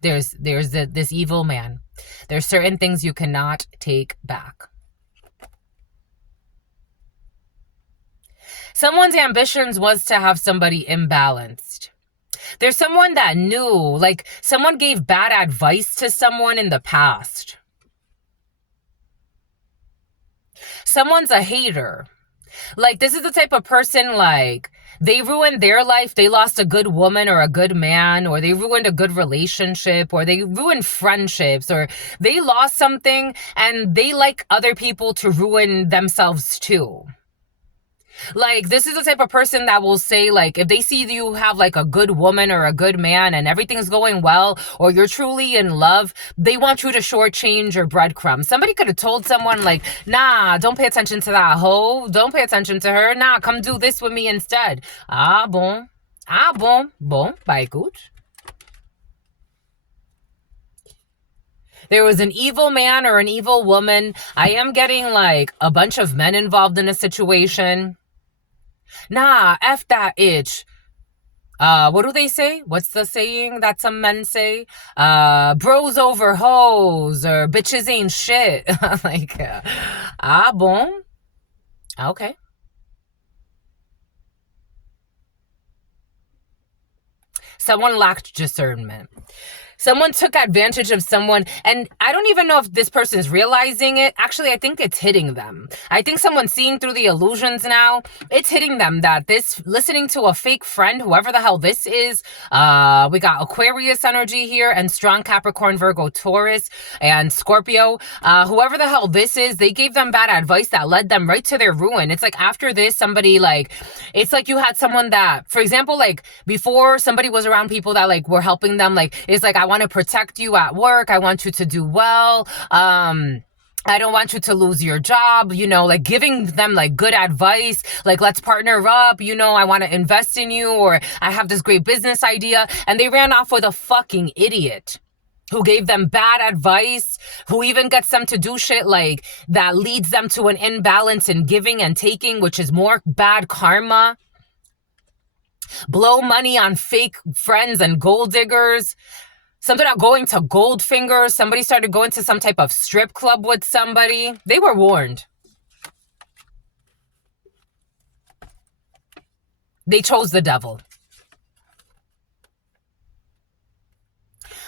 There's this evil man. There's certain things you cannot take back. Someone's ambitions was to have somebody imbalanced. There's someone that knew, like someone gave bad advice to someone in the past. Someone's a hater. Like this is the type of person like they ruined their life. They lost a good woman or a good man, or they ruined a good relationship, or they ruined friendships, or they lost something and they like other people to ruin themselves too. Like, this is the type of person that will say, like, if they see you have, like, a good woman or a good man and everything's going well, or you're truly in love, they want you to shortchange your breadcrumbs. Somebody could have told someone, like, nah, don't pay attention to that hoe. Don't pay attention to her. Nah, come do this with me instead. Ah, bon. Ah, bon. Bon, bah, écoute. There was an evil man or an evil woman. I am getting, like, a bunch of men involved in a situation. Nah, F that itch. What do they say? What's the saying that some men say? Bros over hoes, or bitches ain't shit. Like, ah, bon. Okay. Someone lacked discernment. Someone took advantage of someone, and I don't even know if this person is realizing it. Actually, I think it's hitting them. I think someone's seeing through the illusions now. It's hitting them that this, listening to a fake friend, whoever the hell this is, we got Aquarius energy here, and strong Capricorn, Virgo, Taurus, and Scorpio. Whoever the hell this is, they gave them bad advice that led them right to their ruin. It's like after this, somebody like, it's like you had someone that, for example, like before somebody was around people that like were helping them, like, it's like, I want to protect you at work. I want you to do well. I don't want you to lose your job, you know, like giving them like good advice, like let's partner up, you know, I want to invest in you, or I have this great business idea. And they ran off with a fucking idiot who gave them bad advice, who even gets them to do shit like that leads them to an imbalance in giving and taking, which is more bad karma. Blow money on fake friends and gold diggers. Something about going to Goldfinger. Somebody started going to some type of strip club with somebody. They were warned. They chose the devil.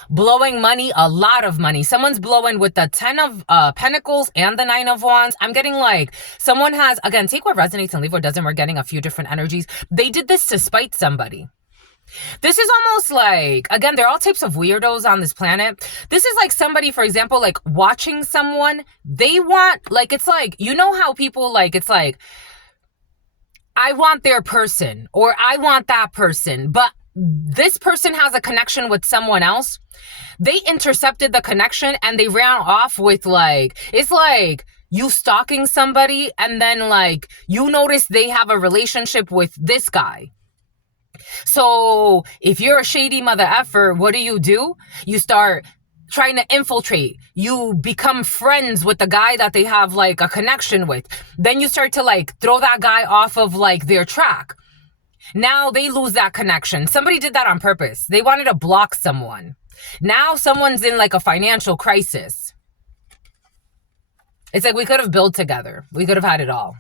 Blowing money, a lot of money. Someone's blowing with the 10 of Pentacles and the 9 of Wands. I'm getting like, someone has, again, take what resonates and leave what doesn't. We're getting a few different energies. They did this to spite somebody. This is almost like, again, there are all types of weirdos on this planet. This is like somebody, for example, like watching someone, they want, like, it's like, you know how people like, it's like, I want their person, or I want that person, but this person has a connection with someone else. They intercepted the connection and they ran off with like, it's like you stalking somebody and then like you notice they have a relationship with this guy. So if you're a shady mother effer, what do? You start trying to infiltrate. You become friends with the guy that they have like a connection with. Then you start to like throw that guy off of like their track. Now they lose that connection. Somebody did that on purpose. They wanted to block someone. Now someone's in like a financial crisis. It's like we could have built together. We could have had it all.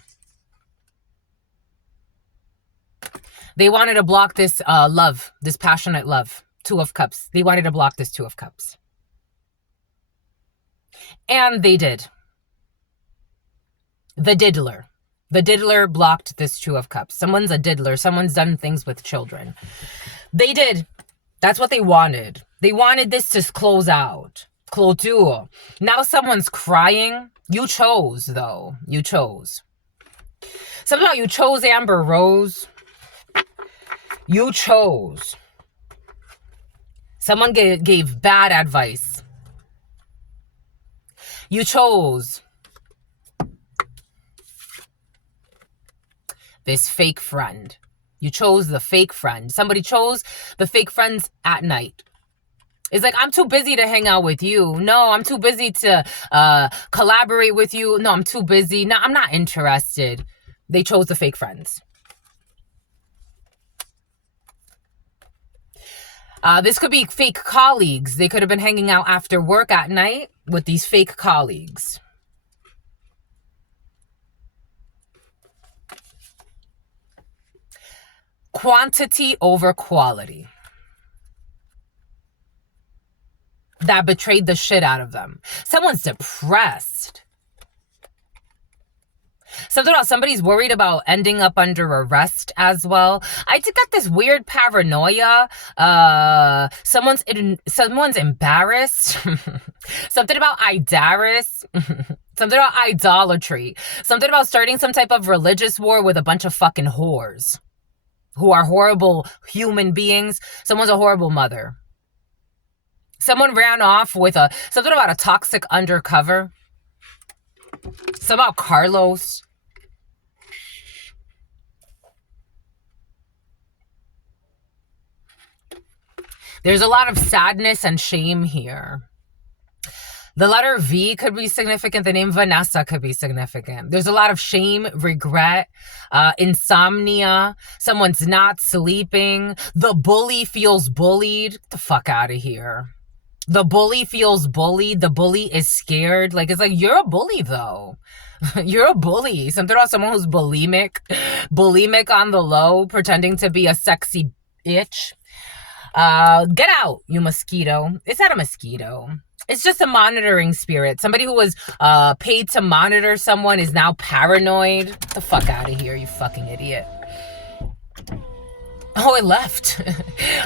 They wanted to block this love, this passionate love. Two of Cups. They wanted to block this Two of Cups. And they did. The diddler. The diddler blocked this Two of Cups. Someone's a diddler. Someone's done things with children. They did. That's what they wanted. They wanted this to close out. Clôture. Now someone's crying. You chose, though. You chose. Somehow you chose Amber Rose. You chose. Someone gave bad advice. You chose this fake friend. You chose the fake friend. Somebody chose the fake friends at night. It's like, I'm too busy to hang out with you. No, I'm too busy to collaborate with you. No, I'm too busy. No, I'm not interested. They chose the fake friends. This could be fake colleagues. They could have been hanging out after work at night with these fake colleagues. Quantity over quality. That betrayed the shit out of them. Someone's depressed. Something about somebody's worried about ending up under arrest as well. I did got this weird paranoia. Someone's embarrassed. Something about idaris. Something about idolatry. Something about starting some type of religious war with a bunch of fucking whores who are horrible human beings. Someone's a horrible mother. Someone ran off with something about a toxic undercover. Something about Carlos. There's a lot of sadness and shame here. The letter V could be significant. The name Vanessa could be significant. There's a lot of shame, regret, insomnia. Someone's not sleeping. The bully feels bullied. Get the fuck out of here. The bully feels bullied. The bully is scared. Like, it's like, you're a bully, though. You're a bully. Something about someone who's bulimic. Bulimic on the low, pretending to be a sexy bitch. Get out, you mosquito. It's not a mosquito. It's just a monitoring spirit. Somebody who was paid to monitor someone is now paranoid. Get the fuck out of here, you fucking idiot. Oh, it left.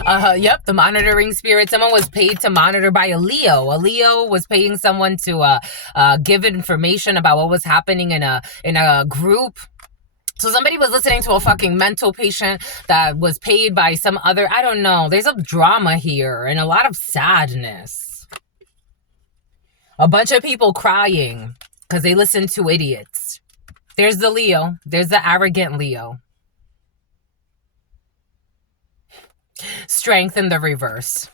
Yep, the monitoring spirit. Someone was paid to monitor by a Leo. A Leo was paying someone to give information about what was happening in a group. So somebody was listening to a fucking mental patient that was paid by some other, I don't know. There's a drama here and a lot of sadness. A bunch of people crying because they listen to idiots. There's the Leo. There's the arrogant Leo. Strength in the reverse.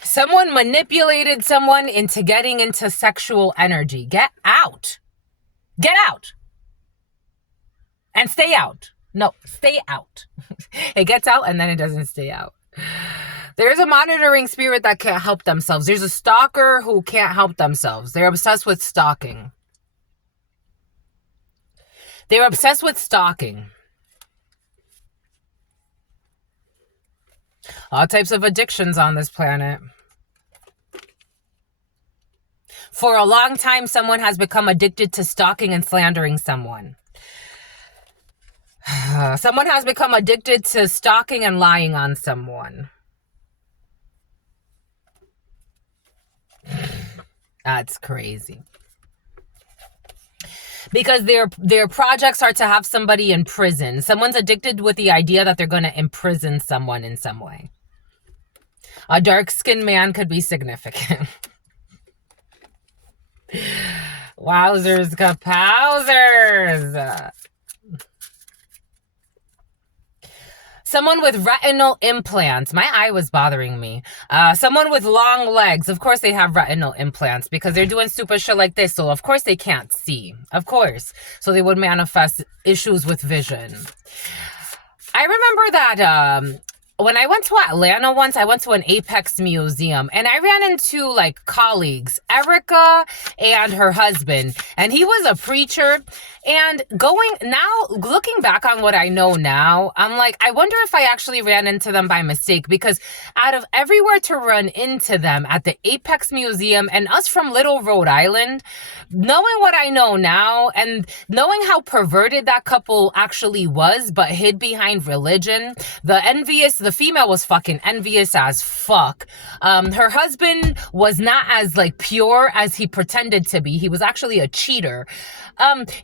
Someone manipulated someone into getting into sexual energy. Get out. Get out. And stay out. No, stay out. It gets out and then it doesn't stay out. There's a monitoring spirit that can't help themselves. There's a stalker who can't help themselves. They're obsessed with stalking. They're obsessed with stalking. All types of addictions on this planet. For a long time, someone has become addicted to stalking and slandering someone. Someone has become addicted to stalking and lying on someone. That's crazy. Because their projects are to have somebody in prison. Someone's addicted with the idea that they're going to imprison someone in some way. A dark-skinned man could be significant. Wowzers, kapowzers. Someone with retinal implants. My eye was bothering me. Someone with long legs. Of course they have retinal implants because they're doing stupid shit like this. So of course they can't see. Of course. So they would manifest issues with vision. I remember that when I went to Atlanta once, I went to an Apex museum and I ran into like colleagues, Erica and her husband, and he was a preacher. And looking back on what I know now, I'm like, I wonder if I actually ran into them by mistake, because out of everywhere to run into them at the Apex Museum and us from Little Rhode Island, knowing what I know now and knowing how perverted that couple actually was, but hid behind religion, the female was fucking envious as fuck. Her husband was not as like pure as he pretended to be. He was actually a cheater.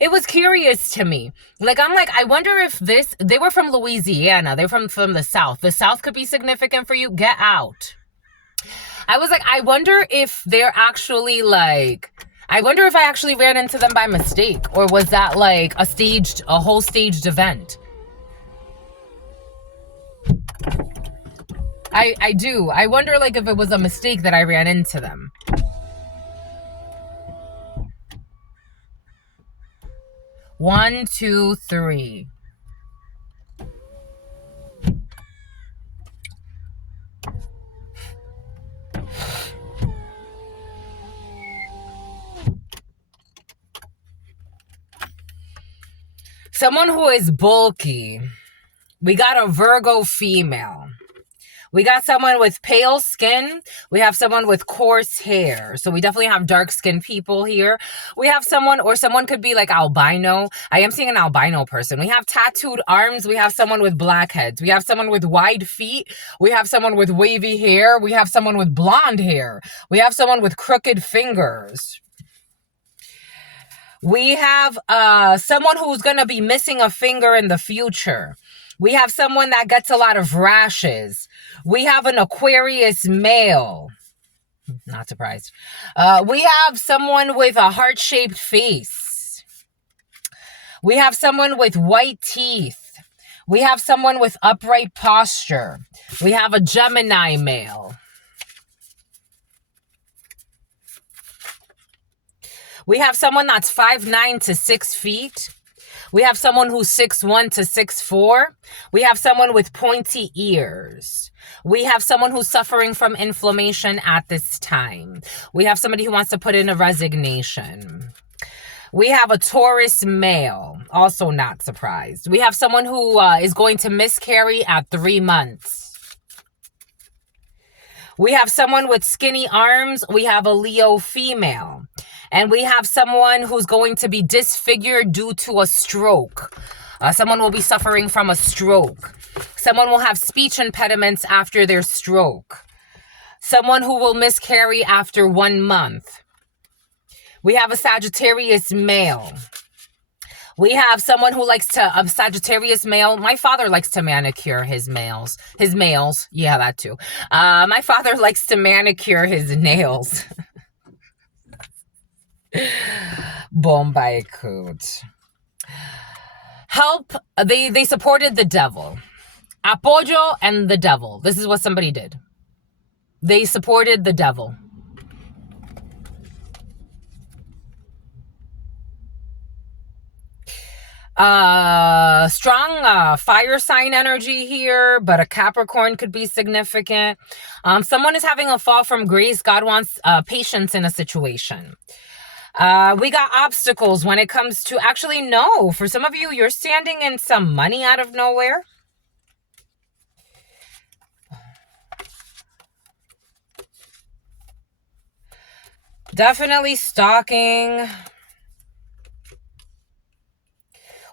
It was curious to me. Like, I'm like, I wonder if they were from Louisiana. They're from the South. The South could be significant for you. Get out. I was like, I wonder if they're actually like, I wonder if I actually ran into them by mistake, or was that like a whole staged event? I do. I wonder like if it was a mistake that I ran into them. One, two, three. Someone who is bulky. We got a Virgo female. We got someone with pale skin. We have someone with coarse hair. So we definitely have dark-skinned people here. We have someone could be like albino. I am seeing an albino person. We have tattooed arms. We have someone with blackheads. We have someone with wide feet. We have someone with wavy hair. We have someone with blonde hair. We have someone with crooked fingers. We have someone who's going to be missing a finger in the future. We have someone that gets a lot of rashes. We have an Aquarius male. Not surprised. We have someone with a heart-shaped face. We have someone with white teeth. We have someone with upright posture. We have a Gemini male. We have someone that's 5'9" to 6 feet. We have someone who's 6'1" to 6'4". We have someone with pointy ears. We have someone who's suffering from inflammation at this time. We have somebody who wants to put in a resignation. We have a Taurus male, also not surprised. We have someone who is going to miscarry at 3 months. We have someone with skinny arms. We have a Leo female. And we have someone who's going to be disfigured due to a stroke. Someone will be suffering from a stroke. Someone will have speech impediments after their stroke. Someone who will miscarry after 1 month. We have a Sagittarius male. We have someone who likes to, a Sagittarius male. My father likes to manicure his males. Yeah, that too. My father likes to manicure his nails. Bombay coot. Help. They supported the devil. Apoyo and the devil. This is what somebody did. They supported the devil. Strong fire sign energy here, but a Capricorn could be significant. Someone is having a fall from grace. God wants patience in a situation. We got obstacles when it comes to, actually, no, for some of you, you're standing in some money out of nowhere. Definitely stalking.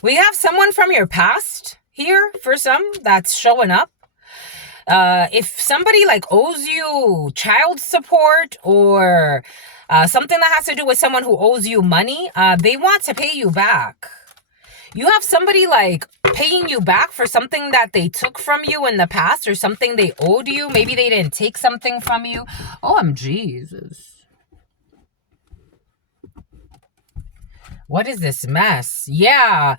We have someone from your past here for some that's showing up. If somebody like owes you child support or Something that has to do with someone who owes you money. They want to pay you back. You have somebody like paying you back for something that they took from you in the past or something they owed you. Maybe they didn't take something from you. Oh, Jesus. What is this mess? Yeah.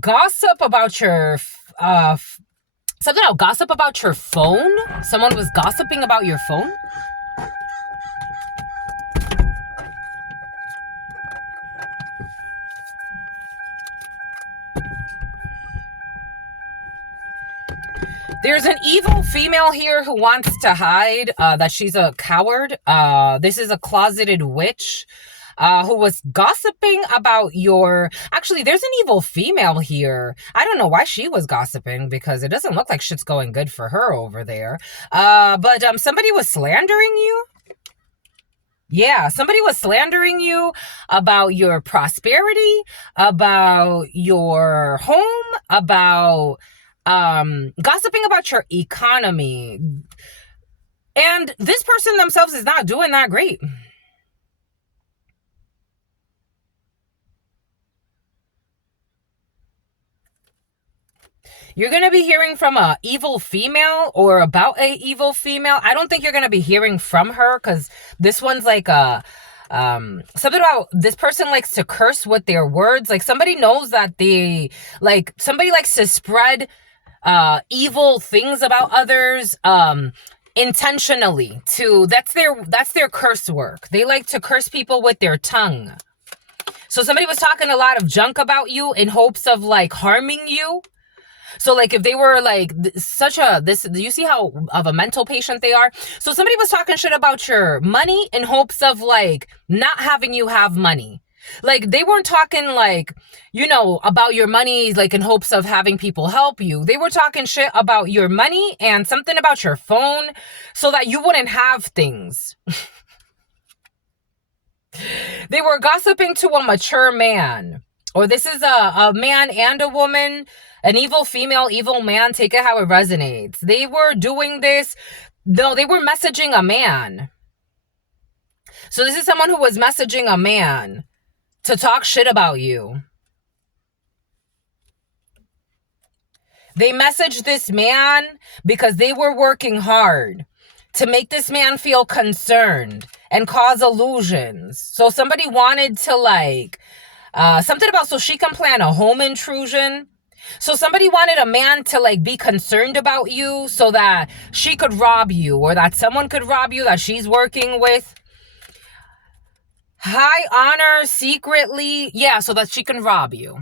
Gossip about your, something about gossip about your phone. Someone was gossiping about your phone. There's an evil female here who wants to hide that she's a coward. This is a closeted witch who was gossiping about your... Actually, there's an evil female here. I don't know why she was gossiping because it doesn't look like shit's going good for her over there. But somebody was slandering you. Yeah, somebody was slandering you about your prosperity, about your home, about gossiping about your economy. And this person themselves is not doing that great. You're going to be hearing from a evil female or about a evil female. I don't think you're going to be hearing from her because this one's like a... something about this person likes to curse with their words. Like somebody knows that they... Like somebody likes to spread evil things about others intentionally. That's their curse work. They like to curse people with their tongue. So somebody was talking a lot of junk about you in hopes of like harming you. So like if they were like do you see how of a mental patient they are? So somebody was talking shit about your money in hopes of like not having you have money. Like they weren't talking like, you know, about your money like in hopes of having people help you. They were talking shit about your money and something about your phone so that you wouldn't have things. They were gossiping to a mature man. Or this is a man and a woman, an evil female, evil man, take it how it resonates. They were doing this, though they were messaging a man. So this is someone who was messaging a man to talk shit about you. They messaged this man because they were working hard to make this man feel concerned and cause illusions. So somebody wanted to like... something about so she can plan a home intrusion. So somebody wanted a man to like be concerned about you so that she could rob you or that someone could rob you that she's working with. High honor secretly. Yeah, so that she can rob you.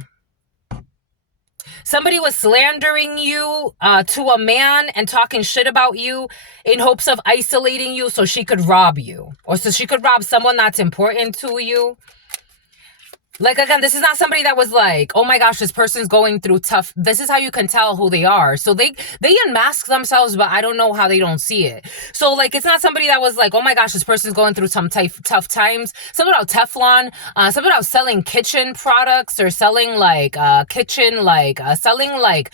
Somebody was slandering you to a man and talking shit about you in hopes of isolating you so she could rob you. Or so she could rob someone that's important to you. Like, again, this is not somebody that was like, oh my gosh, this person's going through tough. This is how you can tell who they are. So they unmask themselves, but I don't know how they don't see it. So like, it's not somebody that was like, oh my gosh, this person's going through some tough times. Something about Teflon, something about selling kitchen products or selling like selling like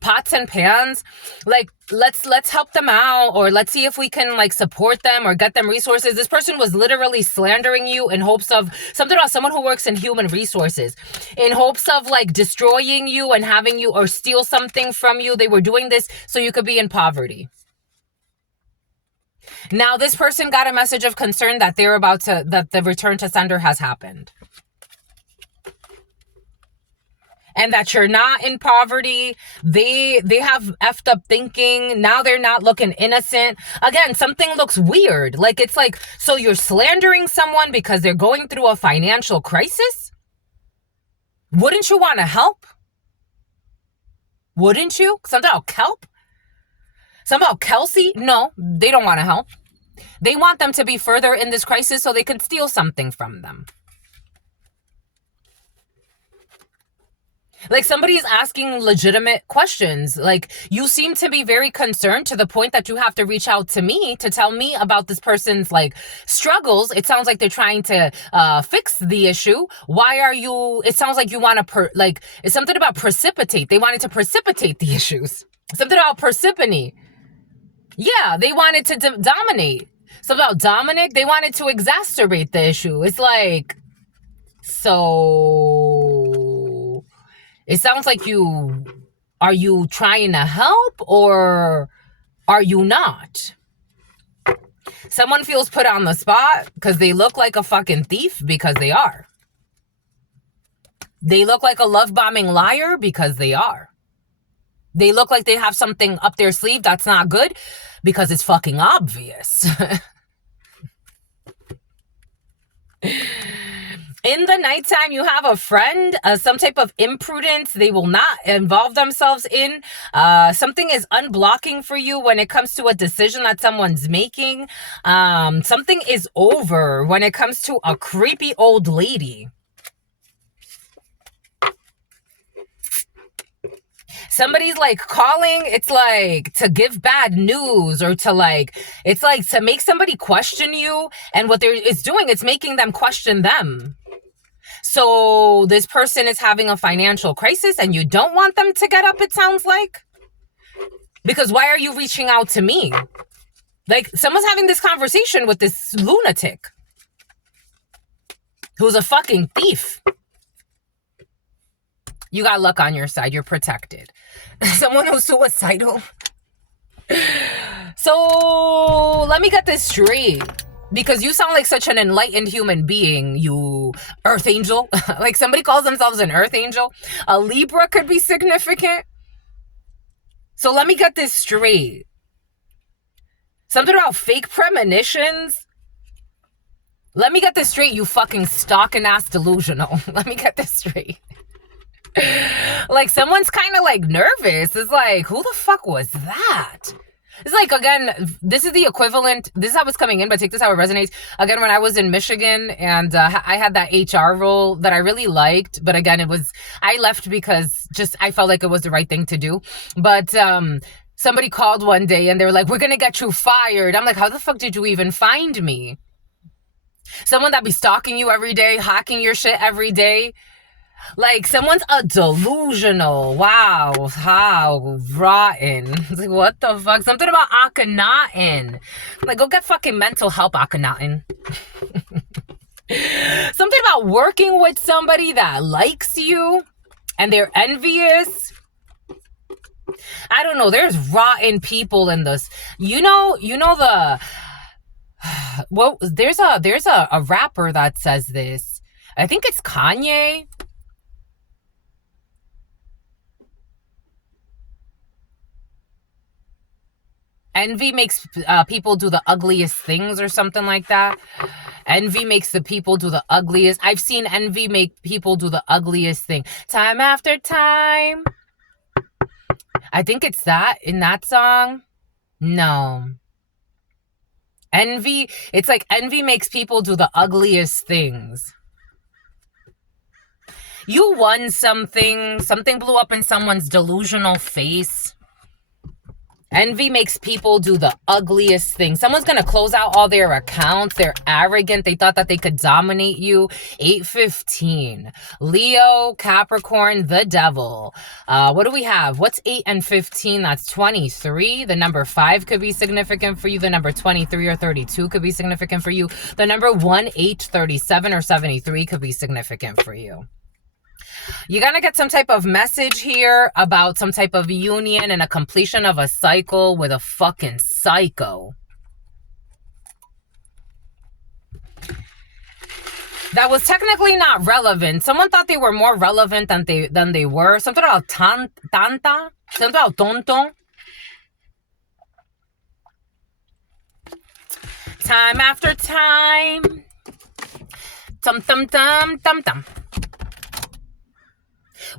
pots and pans. Like, let's help them out, or let's see if we can like support them or get them resources. This person was literally slandering you in hopes of something about someone who works in human resources, in hopes of like destroying you and having you or steal something from you. They were doing this so you could be in poverty. Now this person got a message of concern that that the return to sender has happened. And that you're not in poverty. They have effed up thinking. Now they're not looking innocent. Again, something looks weird. Like, it's like, so you're slandering someone because they're going through a financial crisis? Wouldn't you want to help? Wouldn't you? Something about kelp? Something about Kelsey? No, they don't want to help. They want them to be further in this crisis so they can steal something from them. Like, somebody is asking legitimate questions. Like, you seem to be very concerned to the point that you have to reach out to me to tell me about this person's, like, struggles. It sounds like they're trying to fix the issue. Why are you... It sounds like you want to... it's something about precipitate. They wanted to precipitate the issues. Something about Persephone. Yeah, they wanted to dominate. So about Dominic, they wanted to exacerbate the issue. It's like, so it sounds like are you trying to help or are you not? Someone feels put on the spot because they look like a fucking thief, because they are. They look like a love bombing liar, because they are. They look like they have something up their sleeve that's not good, because it's fucking obvious. In the nighttime, you have a friend, some type of imprudence they will not involve themselves in. Something is unblocking for you when it comes to a decision that someone's making. Something is over when it comes to a creepy old lady. Somebody's like calling, it's like to give bad news, or to like, it's like to make somebody question you, and what it's doing, it's making them question them. So this person is having a financial crisis and you don't want them to get up, it sounds like. Because why are you reaching out to me? Like, someone's having this conversation with this lunatic who's a fucking thief. You got luck on your side. You're protected. Someone who's suicidal. So let me get this straight, because you sound like such an enlightened human being, you earth angel. Like, somebody calls themselves an earth angel. A Libra could be significant. So let me get this straight. Something about fake premonitions. Let me get this straight, you fucking stalking ass delusional. Let me get this straight. Like, someone's kind of like nervous. It's like, who the fuck was that? It's like, again, this is the equivalent. This is how it's coming in, but take this how it resonates. Again, when I was in Michigan and I had that HR role that I really liked. But again, I left because just I felt like it was the right thing to do. But somebody called one day and they were like, we're going to get you fired. I'm like, how the fuck did you even find me? Someone that be stalking you every day, hacking your shit every day. Like, someone's a delusional. Wow, how rotten. It's like, what the fuck? Something about Akhenaten. Like, go get fucking mental help, Akhenaten. Something about working with somebody that likes you and they're envious. I don't know. There's rotten people in this. You know the... Well, there's a rapper that says this. I think it's Kanye. Envy makes people do the ugliest things, or something like that. Envy makes the people do the ugliest. I've seen envy make people do the ugliest thing. Time after time. I think it's that in that song. No. Envy, it's like envy makes people do the ugliest things. You won something. Something blew up in someone's delusional face. Envy makes people do the ugliest thing. Someone's going to close out all their accounts. They're arrogant. They thought that they could dominate you. 8:15. Leo, Capricorn, the devil. What do we have? What's 8 and 15? That's 23. The number 5 could be significant for you. The number 23 or 32 could be significant for you. The number 1, 8, 37, or 73 could be significant for you. You're going to get some type of message here about some type of union and a completion of a cycle with a fucking psycho. That was technically not relevant. Someone thought they were more relevant than they were. Something about tanta. Something about tonto. Time after time. Tum tum tum tum tum.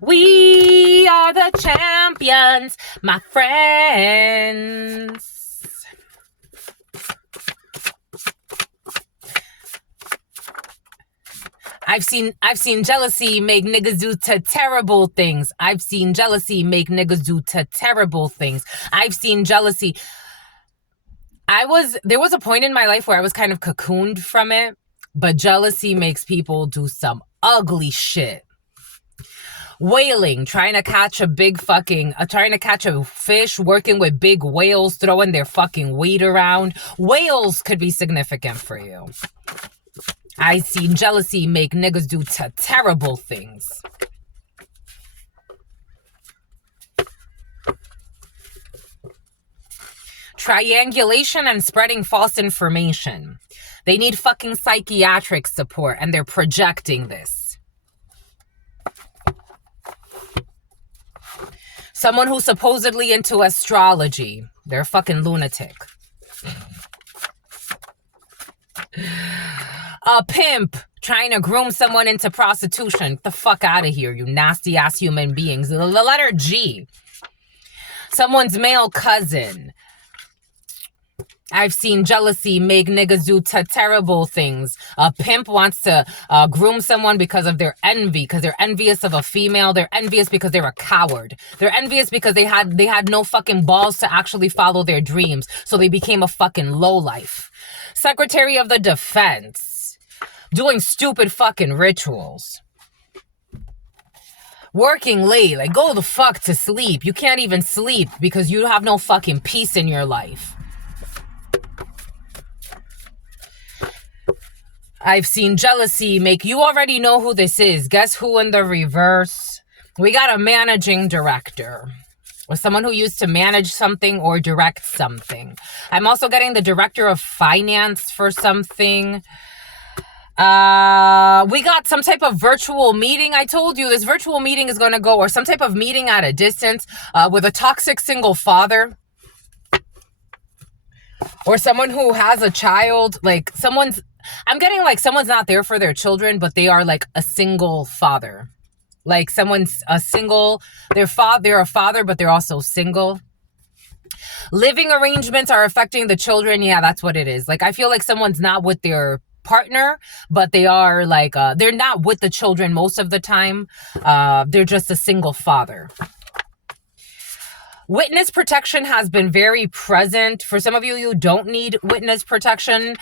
We are the champions, my friends. I've seen jealousy make niggas do terrible things. I've seen jealousy make niggas do terrible things. I've seen jealousy. There was a point in my life where I was kind of cocooned from it, but jealousy makes people do some ugly shit. Whaling, trying to catch a fish, working with big whales, throwing their fucking weight around. Whales could be significant for you. I seen jealousy make niggas do terrible things. Triangulation and spreading false information. They need fucking psychiatric support and they're projecting this. Someone who's supposedly into astrology. They're a fucking lunatic. A pimp trying to groom someone into prostitution. Get the fuck out of here, you nasty ass human beings. The letter G. Someone's male cousin. I've seen jealousy make niggas do terrible things. A pimp wants to groom someone because of their envy, because they're envious of a female. They're envious because they're a coward. They're envious because they had no fucking balls to actually follow their dreams, so they became a fucking lowlife. Secretary of the Defense, doing stupid fucking rituals. Working late, like go the fuck to sleep. You can't even sleep because you have no fucking peace in your life. I've seen jealousy make, you already know who this is. Guess who in the reverse? We got a managing director. Or someone who used to manage something or direct something. I'm also getting the director of finance for something. We got some type of virtual meeting. I told you this virtual meeting is going to go, or some type of meeting at a distance with a toxic single father. Or someone who has a child, like I'm getting like someone's not there for their children, but they are like a single father. Like someone's a single, they're a father, but they're also single. Living arrangements are affecting the children. Yeah, that's what it is. Like, I feel like someone's not with their partner, but they are like, they're not with the children most of the time. They're just a single father. Witness protection has been very present. For some of you, you don't need witness protection.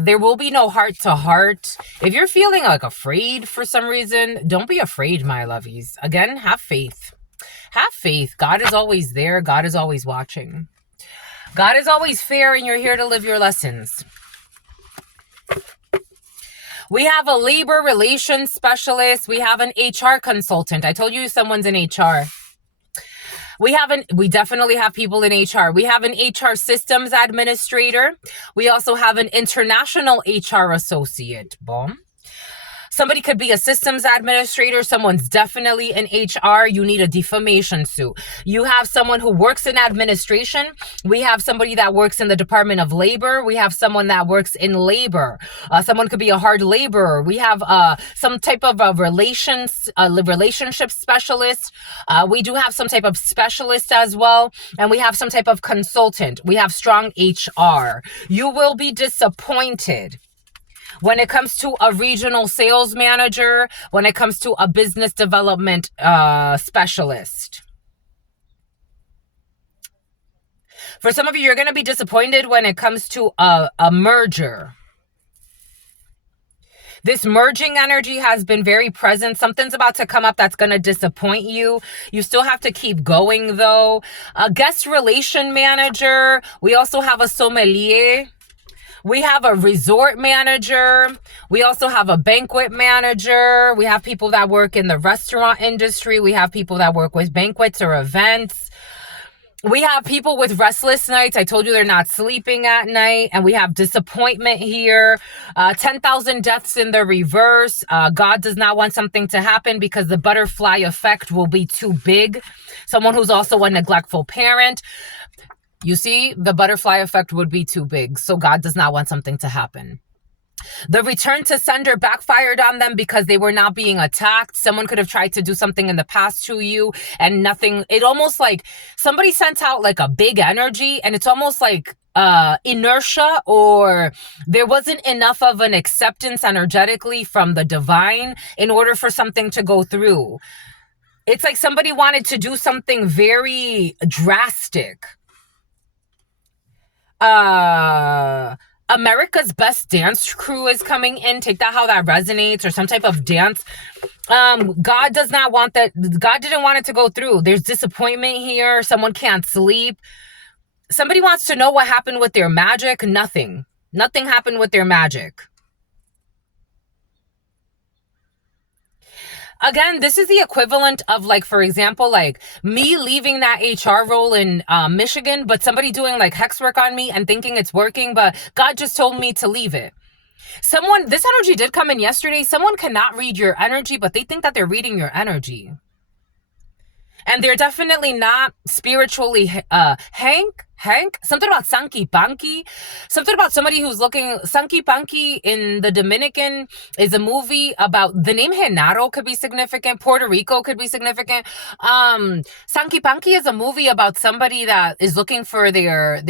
There will be no heart-to-heart. If you're feeling like afraid for some reason, don't be afraid, my lovies. Again, have faith. Have faith. God is always there. God is always watching. God is always fair, and you're here to live your lessons. We have a labor relations specialist. We have an HR consultant. I told you someone's in HR. We definitely have people in HR. We have an HR systems administrator. We also have an international HR associate. Boom. Somebody could be a systems administrator. Someone's definitely in HR. You need a defamation suit. You have someone who works in administration. We have somebody that works in the Department of Labor. We have someone that works in labor. Someone could be a hard laborer. We have some type of relationship specialist. We do have some type of specialist as well. And we have some type of consultant. We have strong HR. You will be disappointed when it comes to a regional sales manager, when it comes to a business development specialist. For some of you, you're going to be disappointed when it comes to a merger. This merging energy has been very present. Something's about to come up that's going to disappoint you. You still have to keep going, though. A guest relation manager. We also have a sommelier. We have a resort manager. We also have a banquet manager. We have people that work in the restaurant industry. We have people that work with banquets or events. We have people with restless nights. I told you they're not sleeping at night. And we have disappointment here. 10,000 deaths in the reverse. God does not want something to happen because the butterfly effect will be too big. Someone who's also a neglectful parent. You see, the butterfly effect would be too big. So God does not want something to happen. The return to sender backfired on them because they were not being attacked. Someone could have tried to do something in the past to you and nothing. It almost like somebody sent out like a big energy and it's almost like inertia, or there wasn't enough of an acceptance energetically from the divine in order for something to go through. It's like somebody wanted to do something very drastic. America's Best Dance Crew is coming in. Take that how that resonates, or some type of dance. God does not want that. God didn't want it to go through. There's disappointment here. Someone can't sleep. Somebody wants to know what happened with their magic. Nothing happened with their magic. Again, this is the equivalent of, like, for example, like me leaving that HR role in Michigan, but somebody doing like hex work on me and thinking it's working, but God just told me to leave it. This energy did come in yesterday. Someone cannot read your energy, but they think that they're reading your energy. And they're definitely not spiritually Hank, something about Sanky Panky, something about somebody who's looking. Sanky Panky in the Dominican is a movie about, the name Genaro could be significant. Puerto Rico could be significant. Sanky Panky is a movie about somebody that is looking for their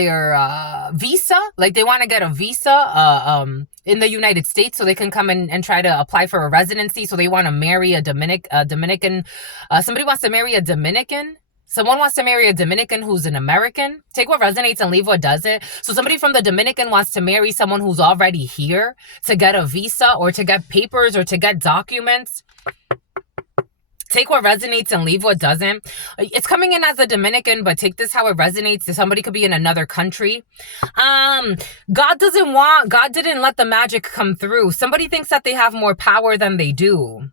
visa, like they want to get a visa in the United States so they can come in and try to apply for a residency. So they want to marry a Dominican. Somebody wants to marry a Dominican. Someone wants to marry a Dominican who's an American. Take what resonates and leave what doesn't. So somebody from the Dominican wants to marry someone who's already here to get a visa or to get papers or to get documents. Take what resonates and leave what doesn't. It's coming in as a Dominican, but take this how it resonates. Somebody could be in another country. God didn't let the magic come through. Somebody thinks that they have more power than they do.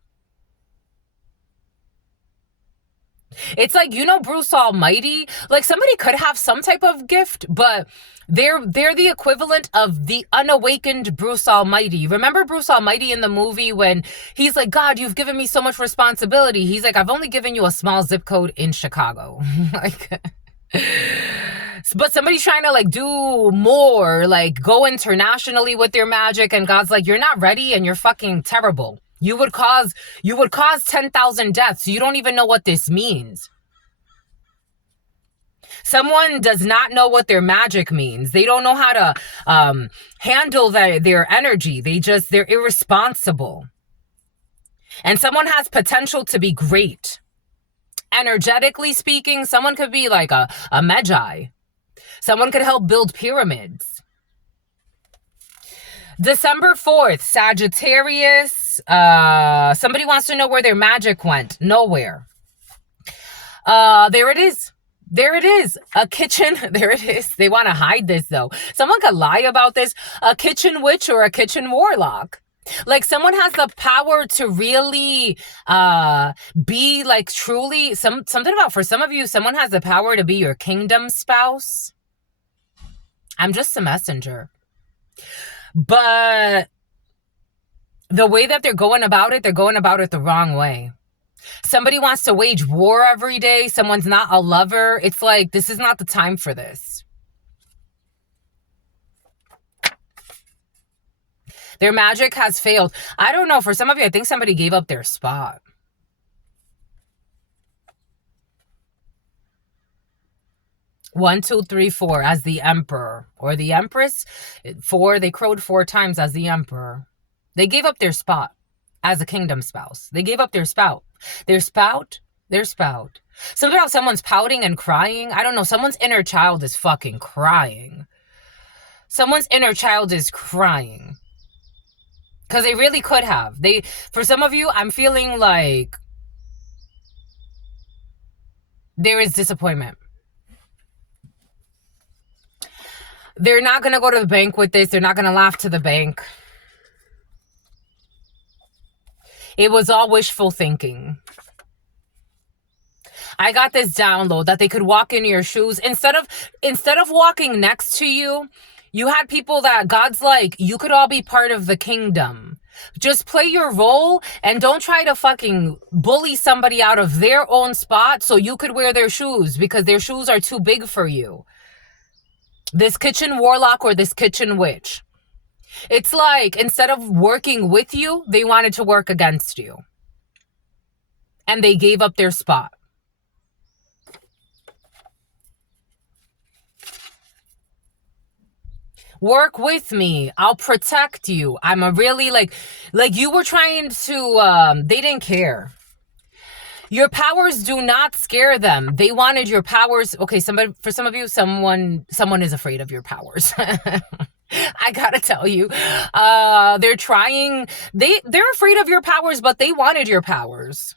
It's like, Bruce Almighty, like somebody could have some type of gift, but they're the equivalent of the unawakened Bruce Almighty. Remember Bruce Almighty in the movie when he's like, God, you've given me so much responsibility. He's like, I've only given you a small zip code in Chicago. Like, but somebody's trying to like do more, like go internationally with their magic, and God's like, you're not ready and you're fucking terrible. You would cause 10,000 deaths. You don't even know what this means. Someone does not know what their magic means. They don't know how to handle their energy. They're irresponsible. And someone has potential to be great. Energetically speaking, someone could be like a Magi. Someone could help build pyramids. December 4th, Sagittarius. Somebody wants to know where their magic went. Nowhere. There it is. A kitchen. There it is. They want to hide this though. Someone could lie about this. A kitchen witch or a kitchen warlock. Like someone has the power to really be like truly something about, for some of you, someone has the power to be your kingdom spouse. I'm just a messenger. But the way that they're going about it the wrong way. Somebody wants to wage war every day. Someone's not a lover. It's like, this is not the time for this. Their magic has failed. I don't know. For some of you, I think somebody gave up their spot. One, two, three, four as the emperor or the empress. They crowed 4 times as the emperor. They gave up their spot as a kingdom spouse. They gave up their spout. Their spout. Something about someone's pouting and crying. I don't know. Someone's inner child is fucking crying. Someone's inner child is crying. Because they really could have. For some of you, I'm feeling like there is disappointment. They're not going to go to the bank with this. They're not going to laugh to the bank. It was all wishful thinking. I got this download that they could walk in your shoes. Instead of walking next to you, you had people that God's like, you could all be part of the kingdom. Just play your role and don't try to fucking bully somebody out of their own spot so you could wear their shoes, because their shoes are too big for you. This kitchen warlock or this kitchen witch. It's like, instead of working with you, they wanted to work against you. And they gave up their spot. Work with me. I'll protect you. I'm a really like you were trying to, they didn't care. Your powers do not scare them. They wanted your powers. Okay, for some of you, someone is afraid of your powers. I gotta tell you, they're trying. They're afraid of your powers, but they wanted your powers,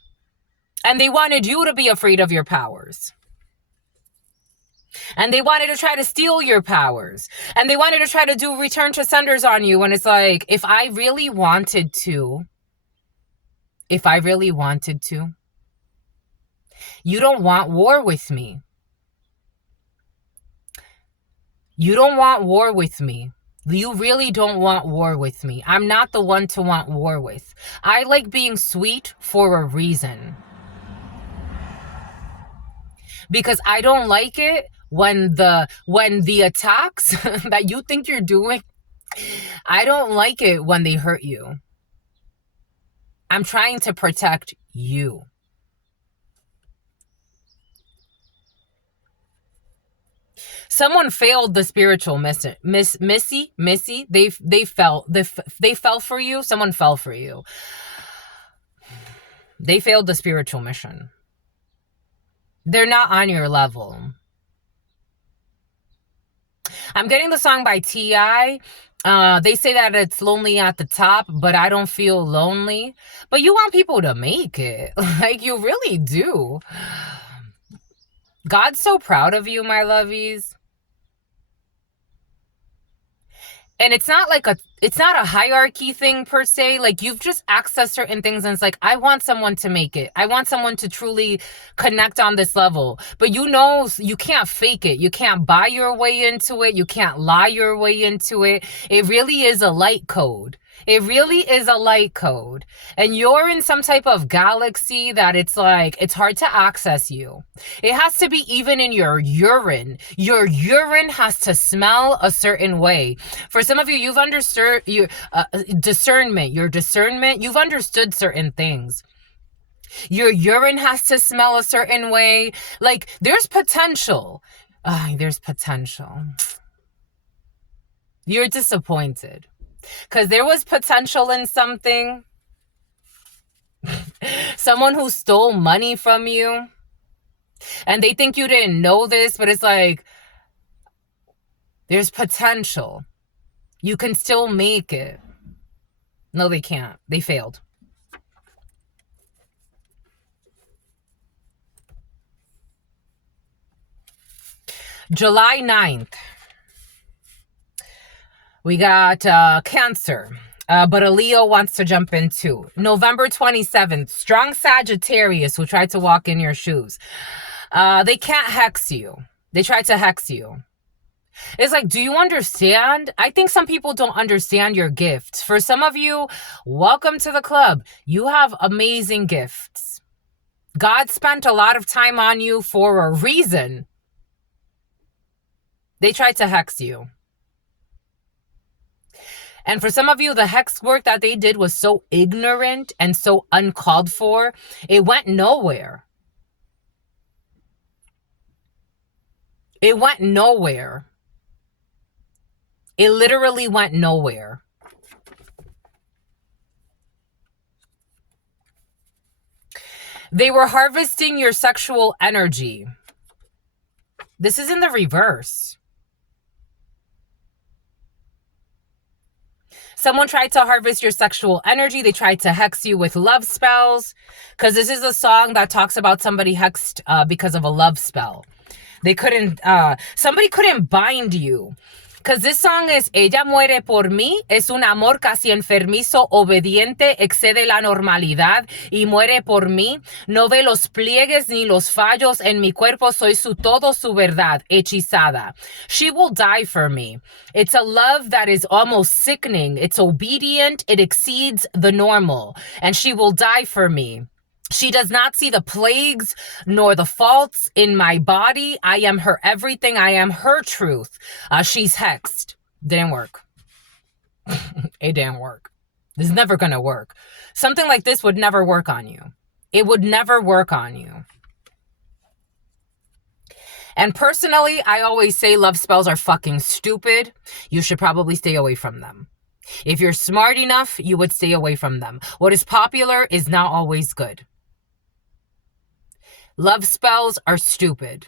and they wanted you to be afraid of your powers, and they wanted to try to steal your powers, and they wanted to try to do return to senders on you. And it's like, if I really wanted to, you don't want war with me. You don't want war with me. You really don't want war with me. I'm not the one to want war with. I like being sweet for a reason. Because I don't like it when the attacks that you think you're doing, I don't like it when they hurt you. I'm trying to protect you. Someone failed the spiritual mission. Missy. They fell for you. Someone fell for you. They failed the spiritual mission. They're not on your level. I'm getting the song by T.I. They say that it's lonely at the top, but I don't feel lonely. But you want people to make it. Like, you really do. God's so proud of you, my lovies. And it's not a hierarchy thing per se. Like, you've just accessed certain things and it's like, I want someone to make it. I want someone to truly connect on this level. But you know, you can't fake it. You can't buy your way into it. You can't lie your way into it. It really is a light code. It really is a light code. And you're in some type of galaxy that it's like, it's hard to access you. It has to be even in your urine. Your urine has to smell a certain way. For some of you, you've understood your discernment. Your discernment, you've understood certain things. Your urine has to smell a certain way. Like, there's potential. There's potential. You're disappointed. Because there was potential in something. Someone who stole money from you. And they think you didn't know this, but it's like, there's potential. You can still make it. No, they can't. They failed. July 9th. We got Cancer. But a Leo wants to jump in too. November 27th, strong Sagittarius who tried to walk in your shoes. They can't hex you. They tried to hex you. It's like, do you understand? I think some people don't understand your gifts. For some of you, welcome to the club. You have amazing gifts. God spent a lot of time on you for a reason. They tried to hex you. And for some of you, the hex work that they did was so ignorant and so uncalled for, it went nowhere. It went nowhere. It literally went nowhere. They were harvesting your sexual energy. This is in the reverse. Someone tried to harvest your sexual energy. They tried to hex you with love spells. Because this is a song that talks about somebody hexed because of a love spell. They couldn't, somebody couldn't bind you. Because this song is, ella muere por mí, es un amor casi enfermizo, obediente, excede la normalidad y muere por mí. No ve los pliegues ni los fallos en mi cuerpo, soy su todo, su verdad, hechizada. She will die for me. It's a love that is almost sickening. It's obedient. It exceeds the normal. And she will die for me. She does not see the plagues nor the faults in my body. I am her everything. I am her truth. She's hexed. Didn't work. It didn't work. This is never going to work. Something like this would never work on you. It would never work on you. And personally, I always say love spells are fucking stupid. You should probably stay away from them. If you're smart enough, you would stay away from them. What is popular is not always good. Love spells are stupid.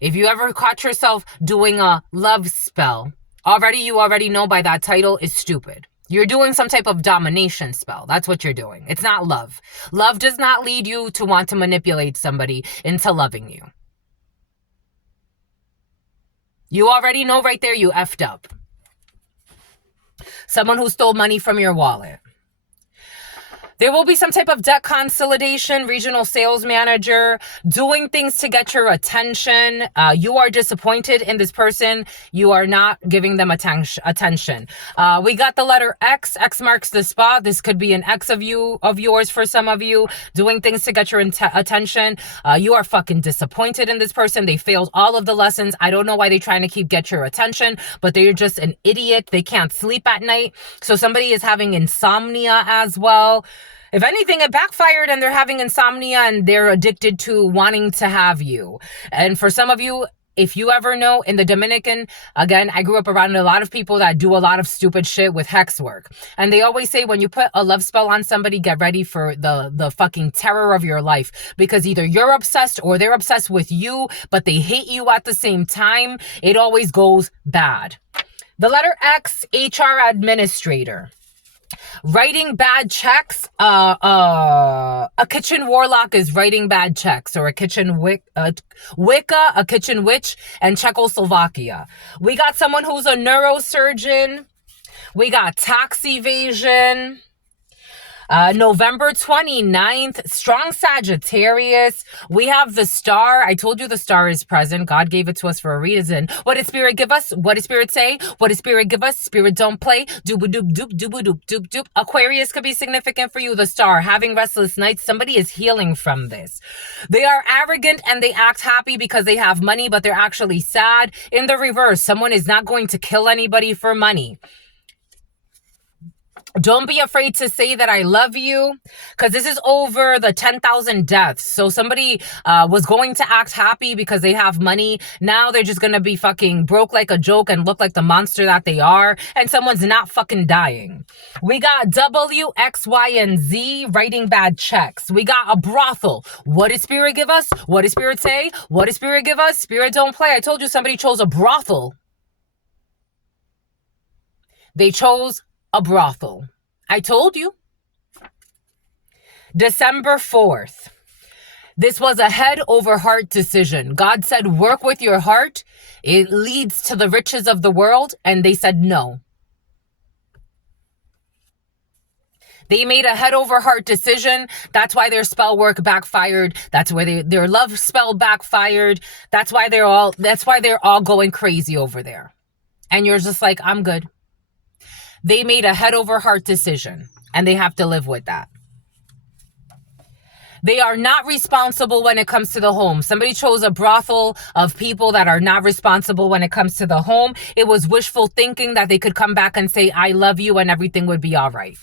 If you ever caught yourself doing a love spell, You already know by that title is stupid. You're doing some type of domination spell. That's what you're doing. It's not love. Love does not lead you to want to manipulate somebody into loving you. You already know right there you effed up. Someone who stole money from your wallet. There will be some type of debt consolidation, regional sales manager, doing things to get your attention. You are disappointed in this person. You are not giving them attention. We got the letter X. X marks the spot. This could be an ex of yours for some of you, doing things to get your attention. You are fucking disappointed in this person. They failed all of the lessons. I don't know why they're trying to get your attention, but they're just an idiot. They can't sleep at night. So somebody is having insomnia as well. If anything, it backfired and they're having insomnia and they're addicted to wanting to have you. And for some of you, if you ever know, in the Dominican, again, I grew up around a lot of people that do a lot of stupid shit with hex work. And they always say when you put a love spell on somebody, get ready for the fucking terror of your life. Because either you're obsessed or they're obsessed with you, but they hate you at the same time. It always goes bad. The letter X, HR administrator. Writing bad checks. A kitchen warlock is writing bad checks, or a kitchen Wicca, a kitchen witch, and Czechoslovakia. We got someone who's a neurosurgeon. We got tax evasion. November 29th, strong Sagittarius. We have the star. I told you the star is present. God gave it to us for a reason. What did Spirit give us? What did Spirit say? What did Spirit give us? Spirit don't play. Doop-a-doop, doop, doop-a-doop, doop, doop. Aquarius could be significant for you. The star, having restless nights. Somebody is healing from this. They are arrogant and they act happy because they have money, but they're actually sad. In the reverse, someone is not going to kill anybody for money. Don't be afraid to say that I love you, because this is over the 10,000 deaths. So somebody was going to act happy because they have money. Now they're just going to be fucking broke like a joke and look like the monster that they are. And someone's not fucking dying. We got W, X, Y, and Z writing bad checks. We got a brothel. What did Spirit give us? What did Spirit say? What did Spirit give us? Spirit don't play. I told you somebody chose a brothel. They chose a brothel. I told you. December 4th. This was a head over heart decision. God said, work with your heart. It leads to the riches of the world. And they said no. They made a head over heart decision. That's why their spell work backfired. That's why their love spell backfired. That's why they're all going crazy over there. And you're just like, I'm good. They made a head over heart decision, and they have to live with that. They are not responsible when it comes to the home. Somebody chose a brothel of people that are not responsible when it comes to the home. It was wishful thinking that they could come back and say, I love you, and everything would be all right.